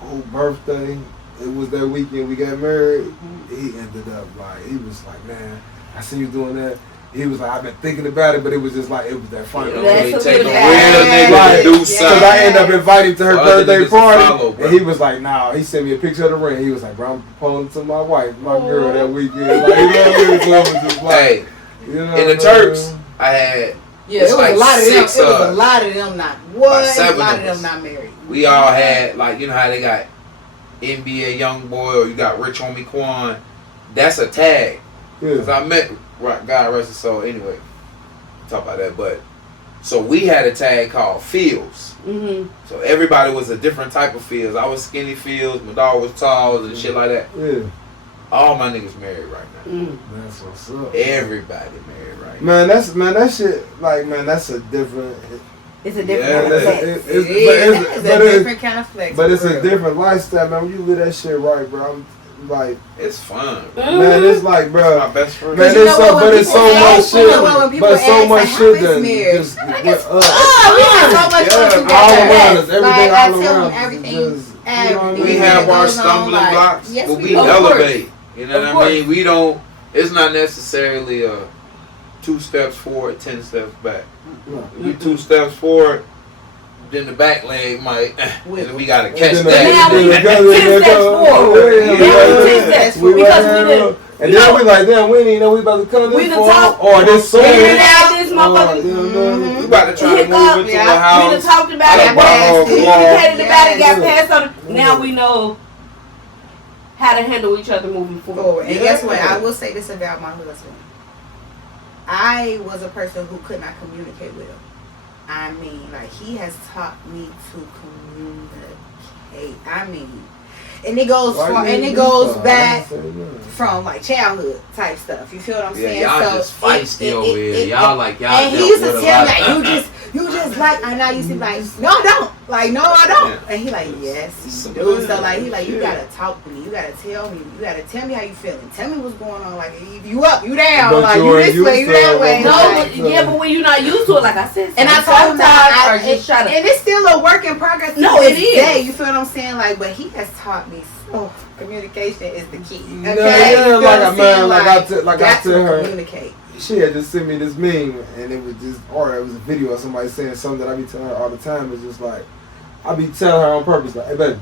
whose birthday, it was that weekend we got married. He ended up like, he was like, man, I see you doing that. He was like, I've been thinking about it, but it was just like, it was that funny. You know, That's when a you take a good real ass. nigga to do Because something. I ended up inviting to her For other birthday niggas to party, follow, bro. and he was like, "Nah." He sent me a picture of the ring. He was like, "Bro, I'm proposing to my wife, my girl, that weekend." Like, you know what I mean? So it was just like, Hey, you know in the what I mean? Turks, I had, Yeah, It's it was like a lot of them. It was 6 a lot of them not. What? Like A 7 lot of of them us. not married. we all had, like, you know how they got NBA Youngboy or you got Rich Homie Quan. That's a tag. Because Yeah. I met, God rest his soul, anyway. Talk about that, but so we had a tag called Fields. Mm-hmm. So everybody was a different type of Fields. I was skinny Fields, my dog was tall and shit like that. Yeah, All my niggas married right now. Mm. that's what's up. Everybody married right now. Man, that shit, like, man, that's a different. It's a Yeah, different that's- flex. It is. It's a different kind of flex. But it's for a real. different lifestyle, man. When you live that shit right, bro, I'm like, It's fun. man, it's like, My bro. best friend. Man, you it's know so, what, when but it's people so much ask- shit. you know what, when people But so ask, much like, how shit is done marriage? just Like, went it's up. Oh, we have so much Yeah. fun together. All around us, everything Like, I all tell around them us. everything. Just, you know what I everything mean? We that have our goes on, stumbling like, blocks, yes, but we we do. Of course. elevate. You know Of what I course. mean? We don't. It's not necessarily a 2 steps forward, 10 steps back. No. We 2 steps forward, then the back leg might, and then we gotta catch And But then now we that. 10 steps forward. Yeah. Now we 10 steps We forward. Because right we here, done, and you then know, we like, damn, we didn't even know we about to come we this done far, talked- or this soon. figured out this Or, motherfucker. you know, We about to try to Hiccup, move into yeah. a We done house. talked about I it. done bought her a We car. communicated about it, got Yes. passed on it. Now we know how to handle each other moving forward. forward. And guess what? Yeah. I will say this about my husband. I was a person who could not communicate with him. I mean, like, he has taught me to communicate. I mean, and it goes Why far, you and ain't it do goes so? I back ain't say nothing. from like childhood type stuff. You feel what I'm Yeah, saying? y'all So just feisty over here. it- Y'all like y'all and he dealt used with to a tell me, lot. like, you just like, and I used to be like, no, I don't. Like, no, I don't. Yeah. And he like, yes, Some you do. good So like, he like, you shit. gotta talk to me. You gotta tell me. You gotta tell me how you feeling. Tell me what's going on. Like, if you up, you down. But like, you you ain't this way, used you to that it, way. No, Like, but, yeah, but when you're not used to it, like I said, and I told him sometimes that are just trying to. and it's still a work in progress. to No, this it is. day, you feel what I'm saying? Like, but he has taught me. So communication is the key. Okay, Yeah, You yeah, feel like what I I'm man, saying? like I tell- like I got to tell her. communicate. She had just sent me this meme, and it was just, or it was a video of somebody saying something that I be telling her all the time. It's just like, I be telling her on purpose, like, hey, baby,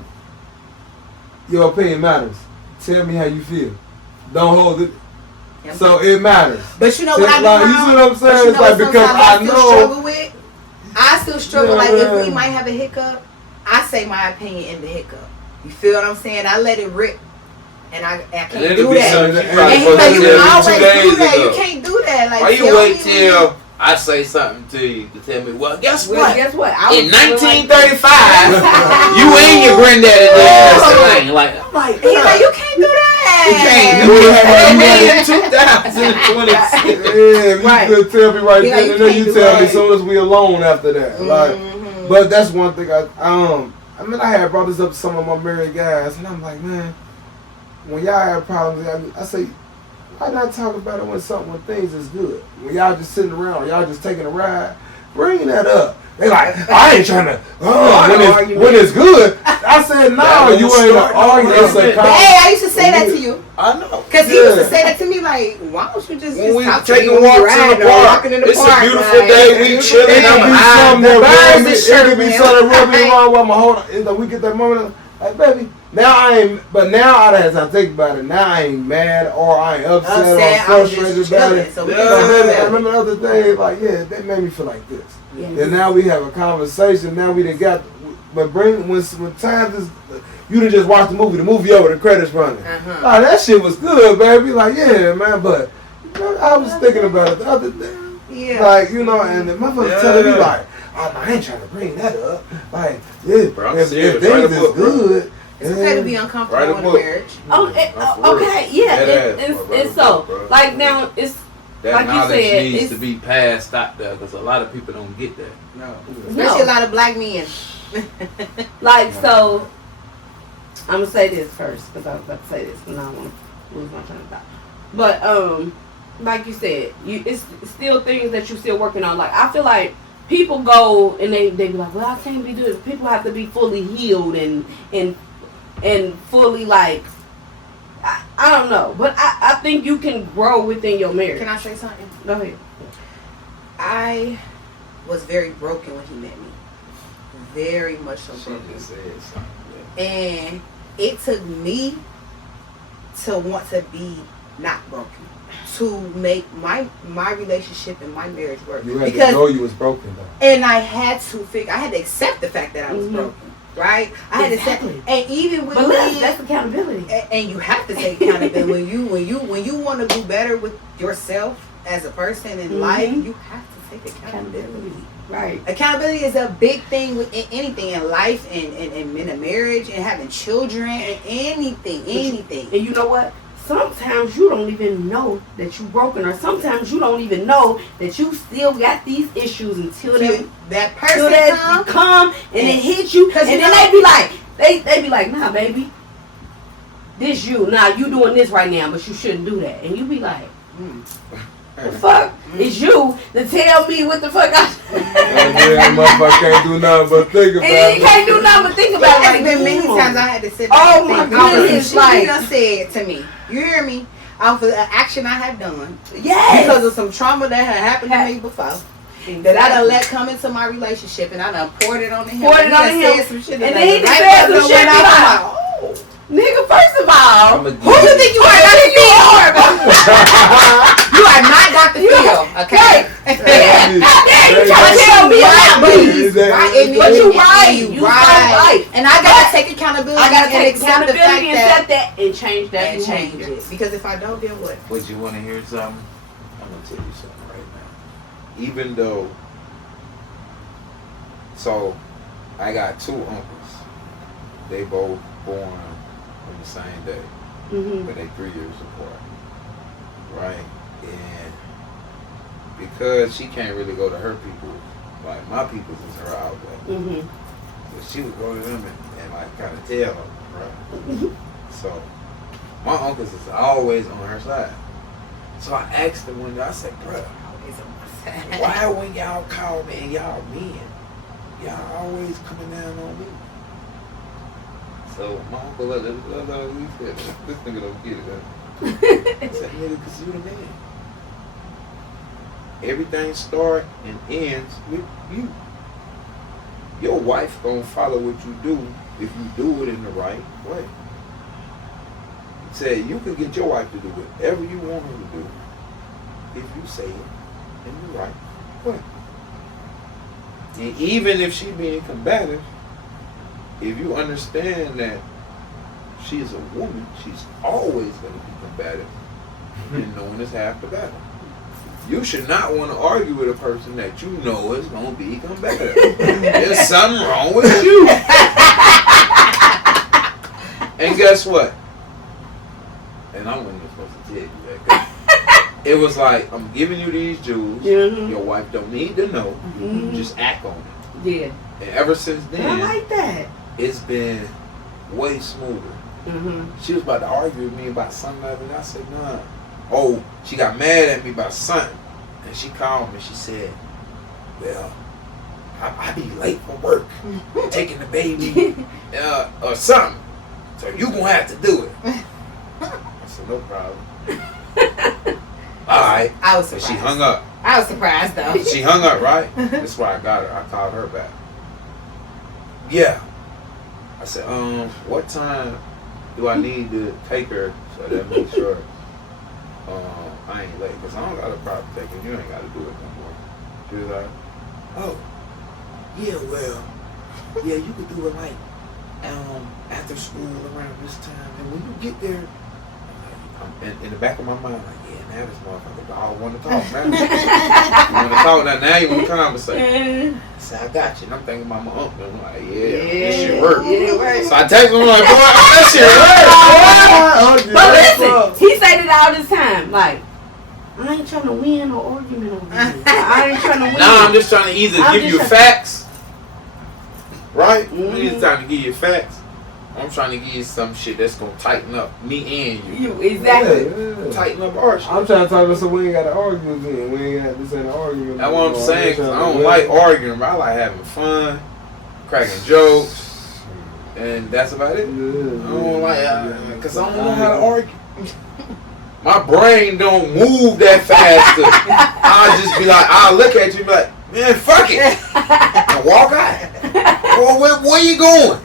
your opinion matters. Tell me how you feel. Don't hold it. So it matters. But you know what I do Like, you now? see what I'm But saying? you It's know like, what because sometimes I still know. struggle with? I still struggle, Yeah, like, if man. we might have a hiccup, I say my opinion in the hiccup. You feel what I'm saying? I let it rip. And I can't And it'll do be that. something she And probably And he's supposed like, to you tell can you always 2 do days that. You ago. can't do that. Like, Why you tell wait me till I say something to you to tell me, well, guess Well, what? guess what? I In was feeling 1935, you and your granddaddy did this thing. Like, I'm like, He's like, you can't do that. you can't do that. And we in 2026. Yeah, if you Right. could tell me right He like, then, you and then can't you do tell me that. as soon as we alone after that. Like, Mhm. but that's one thing I mean, I had brought this up to some of my married guys, and I'm like, man, when y'all have problems, I say, why not talk about it when things is good? When y'all just sitting around, y'all just taking a ride, bring that up. They like, I ain't trying to. When it's good, I said, no, That you won't ain't start an no argument. It's a argument. con- Hey, I used to say that to you. I know. Cause he used to say that to me like, why don't you just When we stop taking when we walks in riding the or park, walking in the it's park, a beautiful like, day. it's a We beautiful chilling. day. I'm It be high. something The that birds rub me. is It could be chirping. something that rub me wrong while my hold on. And we get that moment like, baby, now I ain't. But now as I think about it, now I ain't mad or I ain't upset or I'm frustrated just about chilling. it. So we Yeah. can And talk then, about and then it. the other thing, like, yeah, that made me feel like this. Yes. And now we have a conversation. Now we done got, but when times is, you done just watch the movie over, the credits running. Uh-huh. Oh, that shit was good, baby. Like, yeah, man, but you know, I was thinking about it the other day. Yeah. Like, you know, and the motherfucker Yeah. telling me like, oh, I ain't trying to bring that up. Like, yeah, Bro, I'm if serious. things Write a is book, bro. good. It's okay to be uncomfortable Write a in a book. marriage. Oh, okay, yeah, Dead ass, it's bro. it's so Bro. like now it's That like you knowledge said, needs it's- to be passed out there because a lot of people don't get that. No. Especially a lot of black men. like so. I'm gonna say this first because I was about to say this and I want to lose my train of thought. But like you said, it's still things that you're still working on. Like I feel like people go and they be like, well, I can't be doing it. People have to be fully healed and fully like. I don't know, but I think you can grow within your marriage. Can I say something? Go ahead. I was very broken when he met me. Very much so She broken. just said something. And it took me to want to be not broken. To make my relationship and my marriage work. You had to Because know you was broken, though. and I had to accept the fact that I was Mhm. broken. Right? I had Exactly. to accept, and even with But me, look, that's accountability. and you have to take accountability when you want to do better with yourself as a person in Mhm. life. You have to take accountability. Right. Accountability is a big thing with anything in life and in a marriage and having children and anything. And you know what? Sometimes you don't even know that you're broken, or sometimes you don't even know that you still got these issues until that till person that come and it hit you, and 'Cause you then know- they be like, they be like, nah, baby, this you. Nah, you doing this right now, but you shouldn't do that. And you be like, the fuck is you to tell me what the fuck I Yeah, motherfucker can't do nothing but think about and it. you can't do nothing but think about it. It's Like, been many damn. times I had to sit back Oh and my think off of goodness, shit like- you done said to me. You hear me? Off of the action I have done Yes. because of some trauma that had happened to me before. That I done let come into my relationship and I done poured it on him. Poured it He on done him. said some shit And that then he the just light said bulb some done shit, went be off. like, I'm oh. Nigga, first of all, Who you think you are, Dr. Phil? You are not Dr. Phil, okay? goddamn, you trying to tell me Right, about but me. he's right. But you right. You so right. And I gotta take accountability. I gotta and take accept the fact accountability and that accept that and change that and change behavior. it. Because if I don't, then what? But you want to hear something? I'm gonna tell you something right now. Even though, so I got two uncles. They both born on the same day, Mm-hmm. but they 3 years apart, right? And because she can't really go to her people, like my people's is her outlet, Mm-hmm. but she would go to them and like kind of tell them, right? So my uncles is always on her side. So I asked them one day, I said, bruh, why when y'all call me and y'all men, y'all always coming down on me? So my uncle, he said, this nigga don't get it. Huh? I said, nigga, because you the man. Everything start and ends with you. Your wife gonna follow what you do if you do it in the right way. He said, you can get your wife to do whatever you want her to do if you say it in the right way. And even if she being combative, if you understand that she is a woman, she's always going to be combative. And knowing is half the battle. You should not want to argue with a person that you know is going to be combative. There's something wrong with you. And guess what? And I wasn't even supposed to tell you that. 'Cause it was like, I'm giving you these jewels. Mhm. Your wife don't need to know. Mhm. Just act on it. Yeah. And ever since I then, like that. it's been way smoother. Mm-hmm. She was about to argue with me about something like that. I said, nah. Oh, she got mad at me about something. And she called me. She said, well, I be late for work, taking the baby or something. So you gonna have to do it. I So no problem. Alright. I was So surprised. she hung up. I was surprised though. She hung up, right? That's why I got her. I called her back. Yeah. I said, what time do I need to take her so that I make sure I ain't late? Because I don't got a problem taking you. Ain't got to do it no more. She was like, oh, yeah, well, yeah, you could do it like after school around this time. And when you get there, I'm in the back of my mind, like, yeah, now this motherfucker dog want to talk now. You want to talk now you want to conversate. I said, I got you. And I'm thinking about my uncle. I'm like, yeah, this shit work. Yeah, it works. So I text him, I'm like, boy, that shit work. But listen, he said it all this time. Like, I ain't trying to win or argument over this. I ain't trying to win. Nah, I'm just trying to either I'm give just you trying- facts, right? I'm Mhm. just trying to give you facts. I'm trying to give you some shit that's going to tighten up me and you. You exactly. Yeah. Tighten up our shit. I'm trying to talk about so we ain't got to argue again. We ain't got this ain't an argument. That's what I'm no more. saying, just because I trying don't to- like arguing, but I like having fun, cracking jokes, and that's about it. I don't like, because I don't know how to argue. My brain don't move that fast. I'll just be like, I'll look at you and be like, man, fuck it. And walk out. Well, where you going? I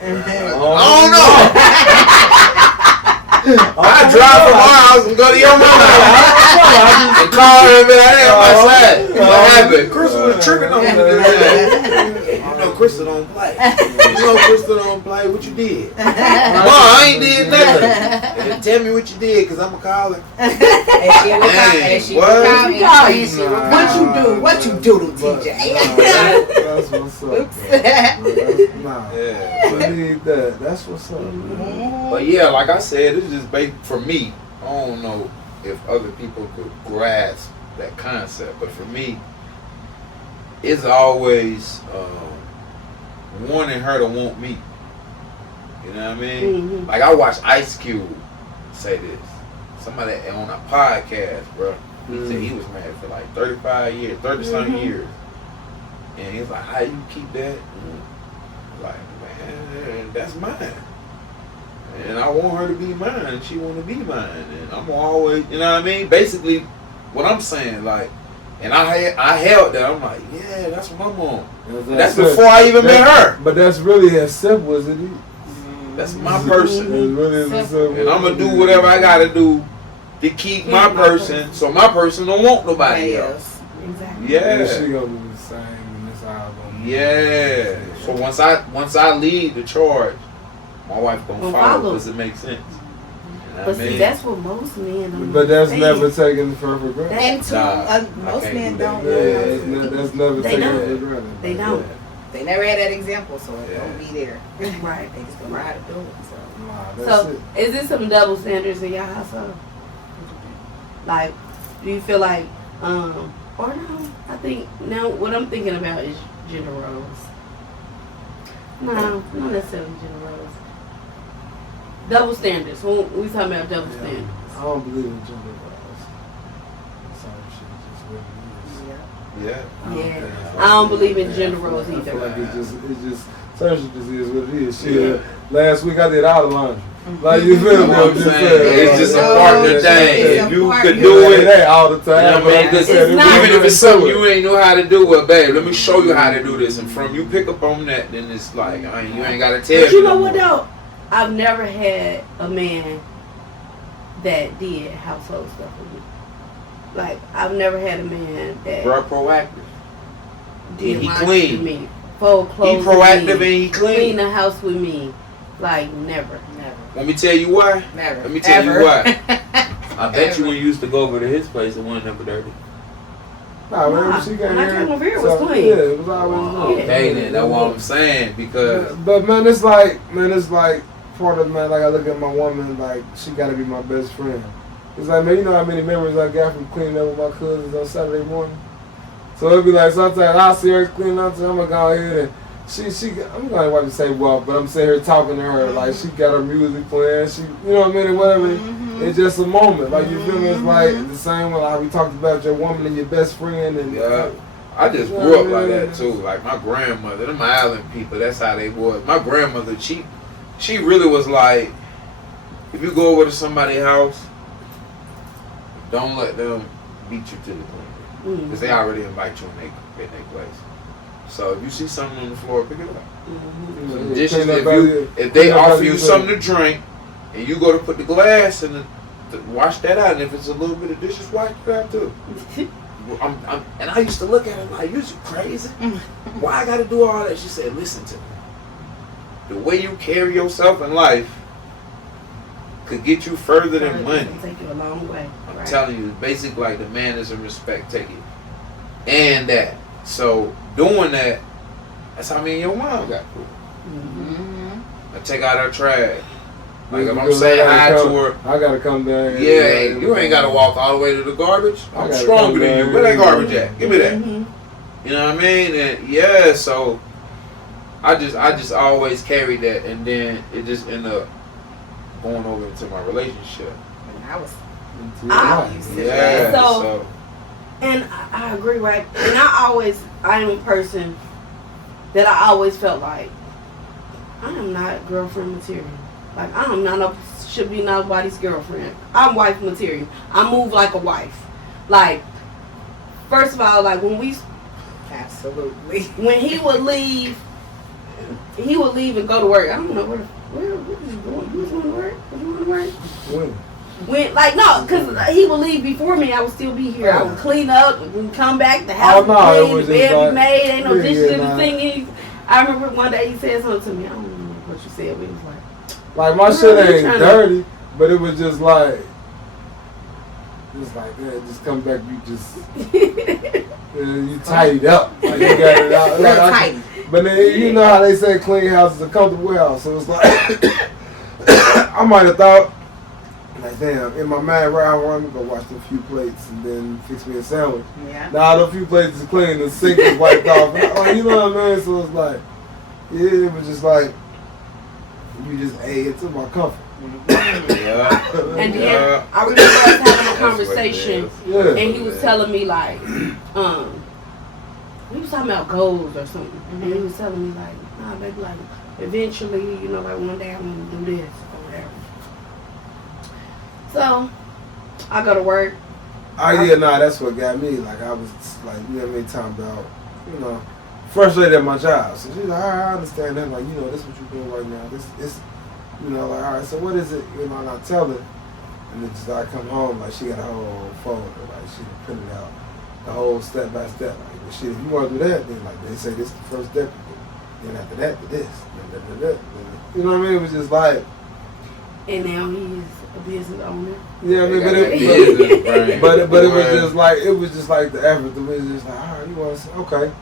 don't know. I drive from our house and go to your mama's house and call her and be like, hey, I'm outside. What happened? Crystal was tripping on me today. You know Crystal don't play. You know Crystal don't play. What you did? Mom, I ain't did nothing. And tell me what you did, because I'm going to call her. And she would What? call me and she would Nah. what you do? What you do to TJ? That's what's up. Oops. Nah. Yeah. I need that. That's what's up. Man. But yeah, like I said, it's just based for me. I don't know if other people could grasp that concept, but for me, it's always wanting her to want me. You know what I mean? Mhm. Like I watched Ice Cube say this. Somebody on a podcast, bro. He said he was married for like 35 years, 30-something Mhm. years. And he's like, how you keep that? Like, man, that's mine. And I want her to be mine, and she want to be mine. And I'm always, you know what I mean? Basically, what I'm saying, like, and I held that. I'm like, yeah, that's what I'm on. That's before I even met her. But that's really as simple as it is. That's my person. It's really as simple. And I'm going to do whatever I got to do to keep my person, so my person don't want nobody else. Exactly. And she Yeah. gonna do the same in this album. Yeah. So once I lead the charge, my wife gonna Gonna follow follow. because it makes sense. You know But what I see, mean? that's what most men don't But that's understand. never taken for granted. And two, Nah, I most can't men do that. don't. Yeah, that's never They taken don't. for granted. They don't. They never had that example, so it Yeah. don't be there. Right. They just don't know how to do it. So. Nah, that's So, it. is there some double standards in your household? Like, do you feel like, or no? I think now what I'm thinking about is gender roles. No, not necessarily gender roles. Double standards. When we talking about double Yeah. standards. I don't believe in gender roles. Some shit just what it is. Yeah. I don't Yeah. think- I don't believe in gender roles I feel either. like it's just certain shit just is what it is. Shit, last week I did all the laundry. Like you feel me? You know what I'm saying? It's just a partner thing. It's a If you partner. could do it, that all the time. you know what I mean? 'Cause It's not- even if it's something you ain't know how to do, well, babe, let me show you how to do this. And from you pick up on that, then it's like, you ain't got to tell But you me know no what more. though? I've never had a man that did household stuff with me. Like I've never had a man that Bro, proactive. did he laundry clean. with me, fold He clothes proactive with and me, he clean clean. the house with me. Like never. Never. Let me tell you why. Never. Let me tell Ever. you why. I bet you when you used to go over to his place, it wasn't never dirty. Nah, whenever Nah, she when came I here, came over here, it was so, clean. Yeah, it was always clean. Okay, then that's what I'm saying because But man, it's like part of man. Like I look at my woman, like she gotta be my best friend. It's like man, you know how many memories I got from cleaning up with my cousins on Saturday morning. So it'd be like sometimes I'll see her cleaning up, so I'm gonna go ahead and I'm gonna want to say well, but I'm sitting here talking to her like she got her music playing. She, you know what I mean, or whatever. Mhm. It's just a moment, like you feel me? It's like the same way like we talked about your woman and your best friend and. yeah, I just grew up like that too. Like my grandmother, them island people, that's how they was. My grandmother, she really was like, if you go over to somebody's house don't let them beat you to the clean. Because they already invite you in their place. So if you see something on the floor, pick it up. Yeah, Dishes, clean up if after you- they clean up offer after you you something to drink, and you go to put the glass in the wash that out, and if it's a little bit of dishes, wash it out too. And I used to look at her like, you crazy? Why I gotta do all that? She said, listen to me. The way you carry yourself in life could get you further than money. Take you a long way. I'm telling you, it's basically like the manners and respect take it. And that. So doing that, that's how me and your mom got cool. I take out her trash. Like if I'm saying hi to her, I gotta come down. yeah, you ain't gotta walk all the way to the garbage. I'm gotta stronger come than you. down Where that here. garbage at? Give me that. Mhm. You know what I mean? And yeah, so I just always carried that, and then it just ended up going over into my relationship. I was Yeah. So- And I agree, right? And I am a person that I always felt like I am not girlfriend material. Like should be nobody's girlfriend. I'm wife material. I move like a wife. Like, first of all, like absolutely. when he would leave and go to work. I don't know where was you going? You was going to work? Was you going to work? When because he would leave before me, I would still be here. I would clean up and come back. The house no, it would was clean, the just bed like- be made. Ain't no Yeah, dishes in nah. the thing. I remember one day he said something to me. I don't remember what you said, but he was Like my Girl, shit you ain't tryna- dirty, but it was just like, just come back. You just like, you tidied up. Like you got it out. Little Like, tight. but then you know how they say clean house is a comfortable house. So it's like I might have thought, like, damn, in my mind, right, I want to go wash a few plates and then fix me a sandwich. Yeah. Now the few plates is clean, the sink is wiped off. Like, you know what I mean? So it's like, yeah, it was just like you just ate into my comfort. Yeah. and then Yeah. I remember us having a That's what it conversation, is. Yeah. and he was telling me like, we was talking about goals or something, and he was telling me like, nah, baby, like, eventually, you know, like one day I'm gonna do this or whatever. So I go to work. Oh yeah, nah, that's what got me. Like I was like, you know what I mean, talking about, you know, frustrated at my job. So she's like, all right, I understand that. Like, you know, this is what you're doing right now. This, you know, like, all right, so what is it? You know, and I tell her, and then just I come home, like she got a whole folder, like she printed out the whole step by step. Like, well, shit, if you want to do that, then like they say this is the first step. Then after that, to this. You know what I mean? It was just like, And now he's a business owner. yeah, I mean, but Business brain. But it was Boy. just like the effort to me. It's just like, all right, you want to say, okay.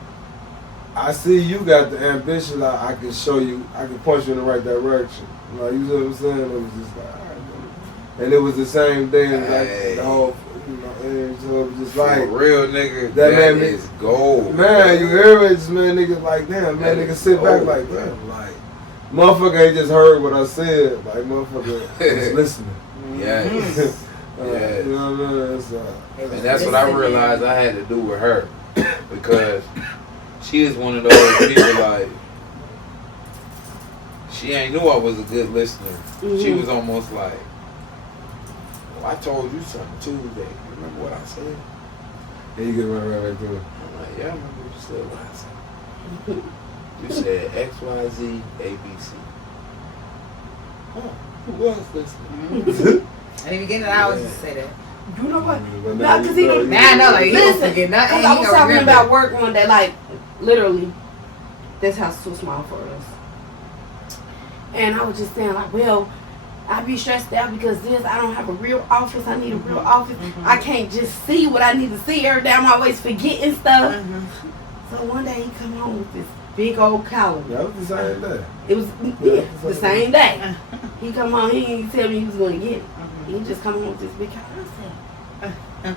I see you got the ambition. I can show you. I can point you in the right direction. Like, you know what I'm saying? It was just like, all right, man. And it was the same thing. Hey. Like the whole, you know. And so it was just For like, real nigga, that that man is gold. man, you hear it, just man, niggas like, damn, That man, niggas is sit back gold, like, bro. damn, like, motherfucker ain't just heard what I said. Like, motherfucker was listening. Yes. Yes. You know what I mean? It's, And that's what I realized I had to do with her. Because she is one of those people like, she ain't knew I was a good listener. She Mhm. was almost like, well, I told you something Tuesday. You remember what I said? and you can run right through it. I'm like, yeah, I remember what you said last time. You said X, Y, Z, A, B, C. Oh, who was listening? I didn't get it. I always just say that. You know what? But Nah, now 'cause you he know, don't- you- Now I know, like, he don't Listen, forget nothing. Because I was He talking remember. about work one day, like, literally, this house is too small for us. And I was just saying, like, well, I be stressed out because I don't have a real office. I need a real office. I can't just see what I need to see every day. I'm always forgetting stuff. So one day he come home with this big old calendar. That was the same day. It was the same day. He come home, he didn't tell me he was going to get it. He just come home with this big calendar. I said,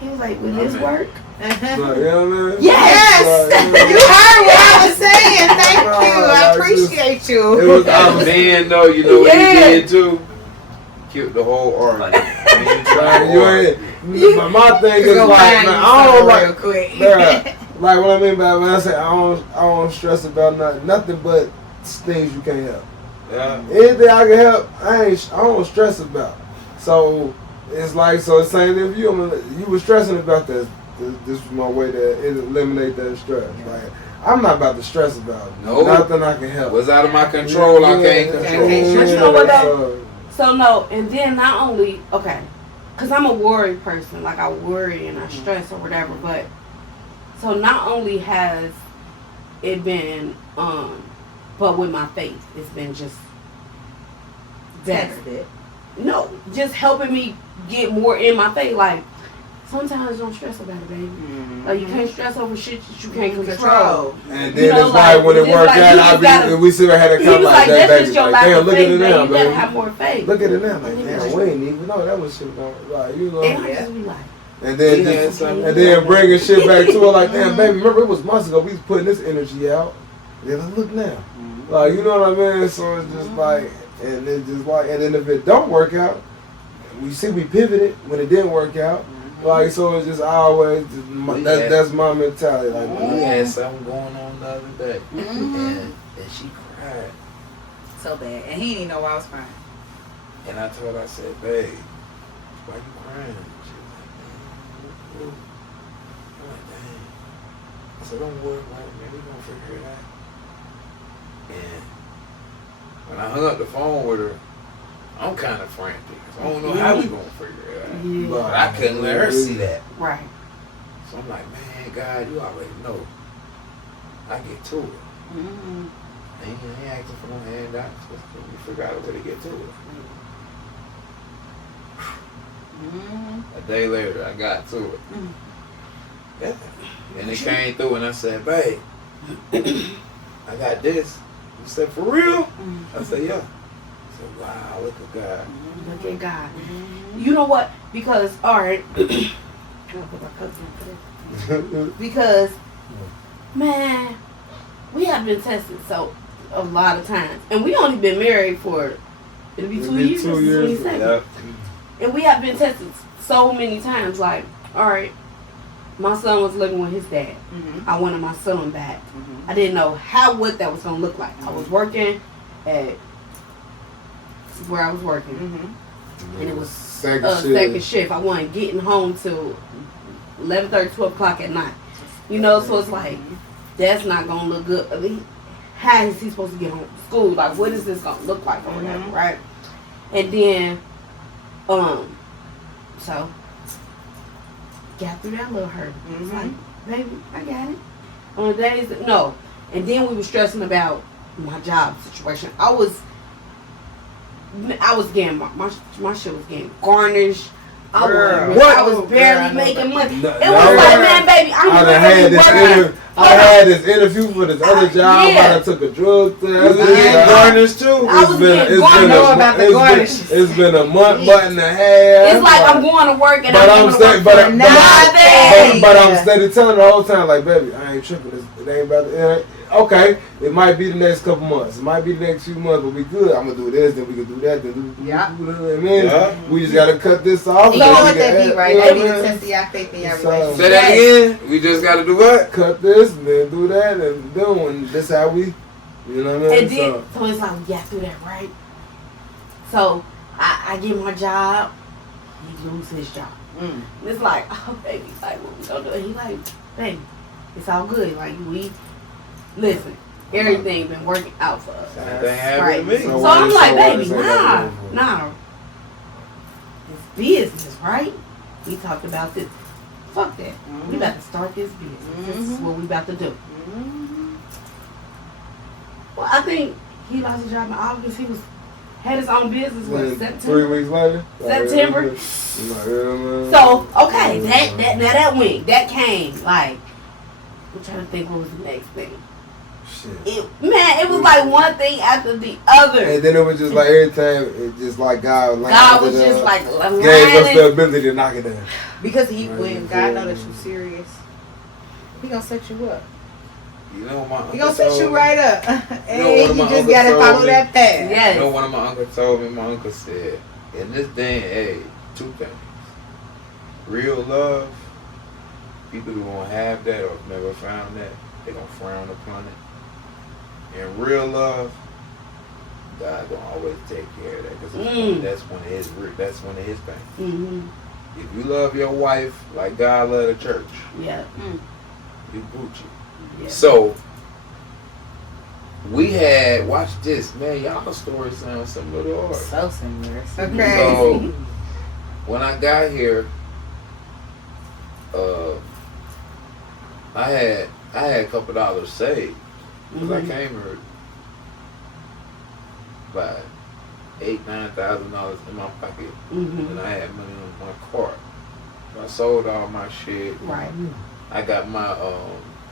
he was like, will this work? Like, you know what I mean? Yes! Like, You heard what I was saying. Thank No, you. I like, appreciate it you. was, I was, Then though, you know what Yeah. he did too? Killed the whole argument. like, you ain't, my thing is Go like, find man, you I don't something like, real quick. bruh, like what I mean by when I say I don't stress about nothing but things you can't help. Yeah. Anything I can help, I don't stress about. So it's like, so the same thing for you. I mean, you were stressing about this. This was my way to eliminate that stress. Like, I'm not about to stress about it. No. Nothing I can help. What's out of my control, I can't control. But you know what though? So, So no, and then not only cause I'm a worry person. Like I worry and I stress or whatever. But so not only has it been, but with my faith, it's been just better. Tested. No, just helping me get more in my faith. Like sometimes don't stress about it, baby. Like you can't stress over shit that you can't control. and You then know, it's like when it it's worked like out, you just gotta- we sit had a He was come like, like that, that's baby. just your Like, lack damn, of look faith, at it man. now, You gotta baby. have more faith. Look at it now, like, Yeah. damn, we ain't even know that was shit going, like, you know. And I just be like, And then, Yeah, just, son. and then bringing shit back to her, like, damn, baby, remember it was months ago, we was putting this energy out. And then look now. Like, you know what I mean? So it's just like, and it's just like, and then if it don't work out, we see we pivoted when it didn't work out. Like, so it's just always, that's my mentality. Like, We had something going on the other day, Mhm. and she cried. So bad. And he didn't even know why I was crying. And I told her, I said, babe, why you crying? She was like, man, I'm like, dang. I said, don't worry about it, man. We gonna figure it out. And when I hung up the phone with her, I'm kind of frantic. I don't know how we gonna figure it out. yeah, But I couldn't let her see that. right. So I'm like, man, God, you already know. I get to it. Mm-hmm. I ain't asking for no handouts. We figure out a way to get to it. Mm-hmm. A day later, I got to it. Mm. Yeah. And it came through, and I said, babe, I got this. You said, for real? I said, yeah. I said, wow, look at God. Look at God. You know what? Because, alright. Because, man, we have been tested so a lot of times. And we only been married for, it'll be 2 years. 2 years. 27. Yep. And we have been tested so many times. Like, alright, my son was living with his dad. Mm-hmm. I wanted my son back. Mm-hmm. I didn't know what that was going to look like. I was working at where I was working. Mm-hmm. And it was second second shift. I wasn't getting home till 11:30, 12 o'clock at night. You know, so it's like, that's not going to look good. I mean, how is he supposed to get home from school? Like, what is this going to look like or whatever, right? And then, so, got through that little hurt. It's like, baby, I got it. On the days that, no. And then we were stressing about my job situation. I was getting, my shit was getting garnished. I was barely making money. It was like, man, baby, I'm I literally working. I had this interview for this other job. Yeah. I took a drug test. And garnish too. I was getting garnished. It's been a month, month and a half. It's like I'm going to work and But I'm I'm going to saying, work for nothing. but I'm steady telling her the whole time, like, baby, I ain't tripping. It ain't about it. Okay, it might be the next couple months. It might be the next few months, but we good. I'm gonna do this, then we can do that, then do Yeah. I mean, Yeah. we just gotta cut this off. You know what then that we be, can right? add- That be you know the what I mean? test of your faith in your So- relationship. Say that again. We just got to do what? Cut this, and then do that, and then this how we, you know what I mean? And then, so it's like, we got through that, right? So, I get my job, he lose his job. Mm. And it's like, oh, baby, like, what we gonna do? And he like, baby, it's all good. Like, listen, everything been working out for us. Same thing happened Right. to me. So I'm So like, what baby, is that nah. It's business, right? We talked about this. Fuck that. We about to start this business. This is what we about to do. Mm-hmm. Well, I think he lost his job in August. He had his own business, what, Then September? 3 weeks later? September. Like, yeah, man. So, okay, that went. That came. Like, I'm trying to think what was the next thing. Shit. It was like one thing after the other. And then it was just like every time, it just like God Was just like gave us lining. the ability to knock it down. Because when God know that you serious, He gonna set you up. You know my He gonna set you right up. Hey, one you of my just uncles gotta told follow me. that path. You Yes. know, one of my uncles told me, my uncle said, in this day and age, two things. Real love, people who won't have that or have never found that, they're going to frown upon it. And real love, God gonna always take care of that because that's one of his things. Mm-hmm. If you love your wife like God love the church, Yeah. you Gucci. Yeah. So we had watch this, man. Y'all story sounds similar to ours. So similar. So So crazy. when I got here, I had a couple dollars saved because I came here by $8,000-9,000 in my pocket, and I had money on my card. So I sold all my shit. Right. I got my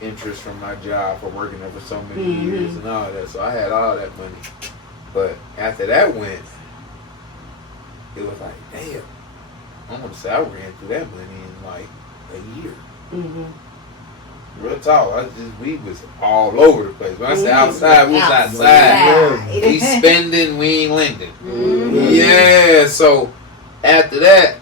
interest from my job for working there for so many years and all that. So I had all that money. But after that went, it was like, damn. I'm gonna say I ran through that money in like a year. Real talk, we was all over the place. When I say outside, we was outside. We spending, we ain't lending. Yeah, so after that,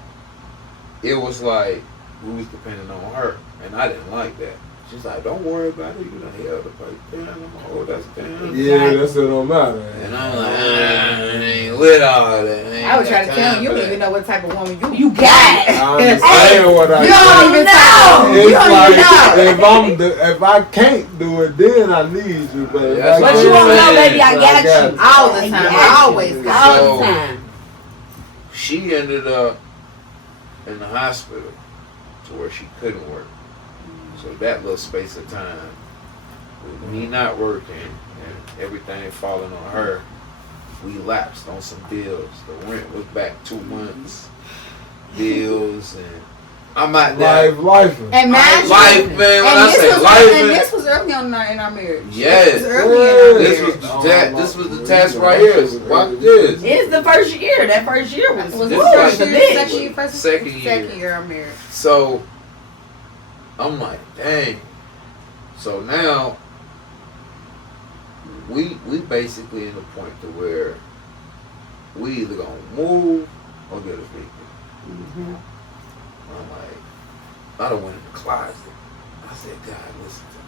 it was like we was depending on her, and I didn't like that. She's like, don't worry about it. You done held the place down. I'm like, oh, that's down. Yeah, that's what don't matter. And I'm like, I ain't with all that. I was trying to tell you, you don't even know what type of woman you got. I understand what I You don't even know. You It's don't like even know. if I can't do it, then I need you, baby. That's But what you I'm won't know, saying. baby. I got you. All the time. I I always got All So- the time. She ended up in the hospital to where she couldn't work. So that little space of time, with me not working and everything falling on her, we lapsed on some bills. The rent was back 2 months. Bills and I'm out there. Life. And mind you, Life, man. When I and say this was life, and man. this was early on in our marriage. Yes. This was early in our This marriage. was the test right here. Watch this. It's the first year. That first year was Was This it is first like- year, second year, Second year. Second year of marriage. So I'm like, dang. So now we basically in the point to where we either gonna move or get a vehicle. I'm like, I done went in the closet. I said, God, listen to me.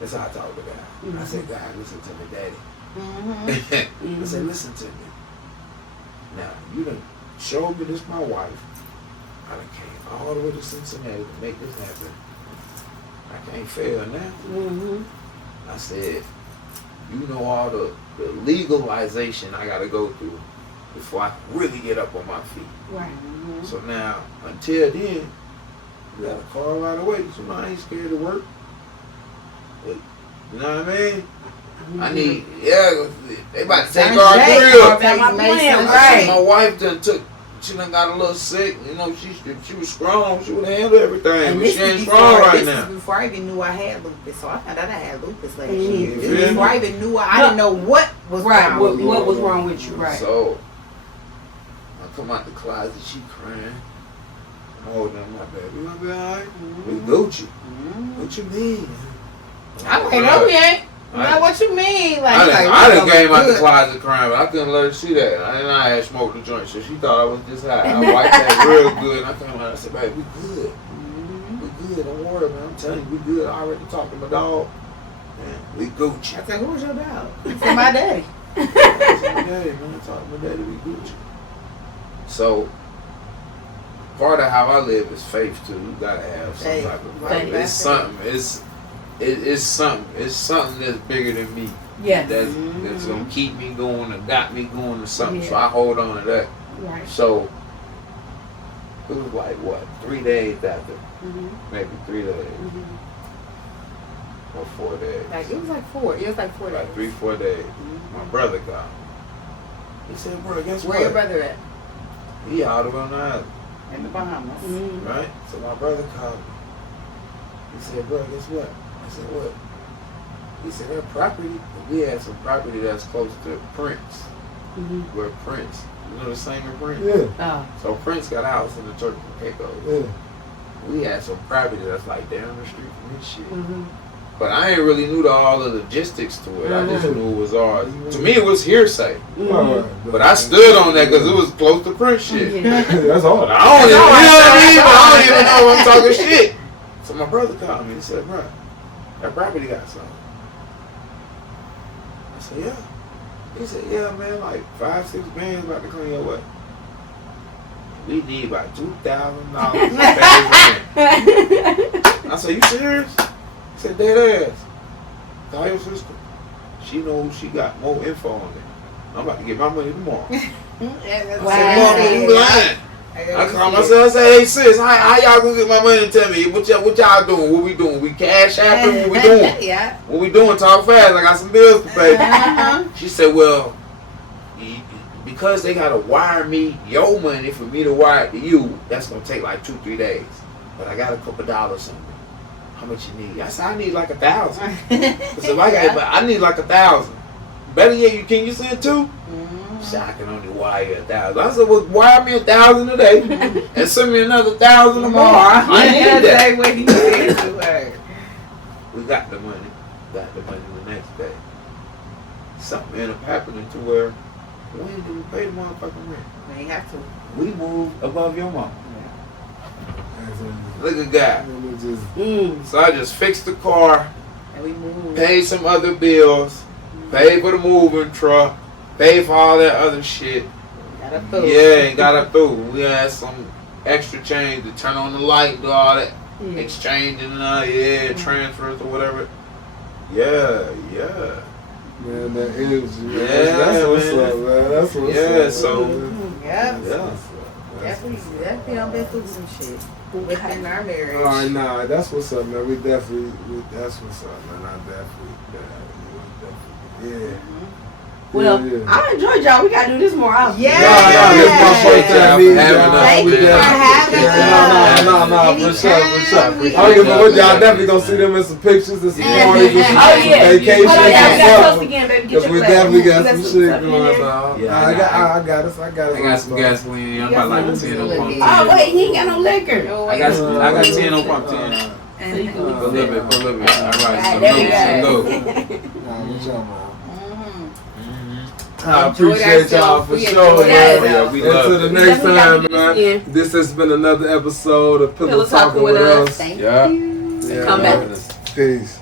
That's how I talk to God. I said, God, listen to me, Daddy. I said, listen to me. Now, you done showed me this my wife. I done came all the way to Cincinnati to make this happen. I can't fail now. I said, you know all the legalization I gotta go through before I can really get up on my feet. Right. So now, until then, you got a car right away. So now I ain't scared to work. But, you know what I mean? I need, they about to take our grill. That's my plan, I right. said my wife she done got a little sick. You know, if she was strong, she would handle everything. And But this she is ain't before, strong right this now. is before I even knew I had lupus. So I found out I had lupus last Mhm. year. You This feel is before me? I even knew I didn't know what was Right. wrong. What was wrong with you? Right. So I come out the closet, she crying. I'm holding her, my baby. My baby, all right? We Gucci. What you mean? I'm like, no, we ain't. Now what you mean? Like, I done came out the closet crying, but I couldn't let her see that. I had smoked the joint, so she thought I was just high. I wiped that real good, and I came out and said, baby, we good. We good, don't worry, man. I'm telling you, we good. I already talked to my dog. Man, we Gucci. I said, who was your dog? I said, my daddy. I said, my daddy, man, I talked to my daddy, we Gucci. So, part of how I live is faith, too. You gotta have some Faith. type of faith. Right. It's something. It's something that's bigger than me. Yes. That's gonna keep me going or got me going or something. So Yeah. I hold on to that. Right. So it was like what, 3 days after, maybe 3 days or 4 days, Like, it was like 4. It was like 4 days. like 3-4 days. My brother called me. He said, "Bro, guess Where your what? brother at? He out of on the island, In the Bahamas. right?" So my brother called me. He said, "Bro, guess what?" I said, "What?" He said, "That property, we had some property that's close to Prince, where Prince, you know the singer Prince? Yeah. So Prince got a house in the Turks and Caicos. Yeah. We had some property that's like down the street from this shit. But I ain't really knew all the logistics to it. I just knew it was ours. To me, it was hearsay. But I stood on that because it was close to Prince shit. That's all. But I don't even, you know what I mean? But I don't even know if I'm talking shit. So my brother called me and said, "Bro, that property got something." I said, "Yeah." He said, yeah, man, like 5-6 bands about to clean your way. We need about $2,000 to pay rent. I said, you serious? He said, dead ass. Call your sister. She knows she got more info on it. I'm about to get my money tomorrow. I said, Mom, you lying. I call myself and say, hey sis, how y'all gonna get my money and tell me what y'all doing? What we doing? We cash apping? What we doing? Yeah. What we doing? Talk fast. I got some bills to pay. She said, well, because they gotta wire me your money for me to wire it to you, that's gonna take like 2-3 days. But I got a couple dollars on me. How much you need? I said, I need like 1,000. I said, I need like 1,000. Better yet, can you send 2? She said, I can only wire 1,000. I said, well, wire me 1,000 today and send me another 1,000 tomorrow. I ain't need that. What he said to her. We got the money. Got the money the next day. Something ended up happening to where when did we pay the motherfucking rent? We ain't have to. We moved above your mom. Look at God. So I just fixed the car, And we moved. paid some other bills, paid for the moving truck, paid for all that other shit. Got a food. Yeah, and got up through. We had some extra change to turn on the light, do all that exchanging, transfers or whatever. Yeah. Man, that is, Yeah, that's what's man. up, man. That's what's Yeah, up. so- Yeah. Yeah. Definitely done been through some shit within our marriage. All right, nah, that's what's up, man. That's what's up, man. I definitely, yeah. Well, Yeah. I enjoyed y'all. We gotta do this more often. Yeah. Nah, this my first time meeting Having y'all. us, Thank We you for definitely- having us. Nah, for sure. Anytime we I don't give a what y'all definitely gonna see them in some pictures and some Yeah. parties and some Oh, yeah. vacations Hold on, and y'all. We gotta toast stuff. again, baby. Get Cause your we glass. definitely got Let's some do shit something in going there. on. Yeah, I got us. I got some gasoline. I'm about like a 10 on pump 10. Oh, wait, he ain't got no liquor. I got 10 on pump 10. So you can Put a little bit. All right, There we salute. I appreciate y'all for sure, enjoyed man. ourselves. We Until love the it. next We gotta time, do this man. again. This has been another episode of Pillow Talking with us. Thank Yeah. you. Yeah, Come man. back. Peace.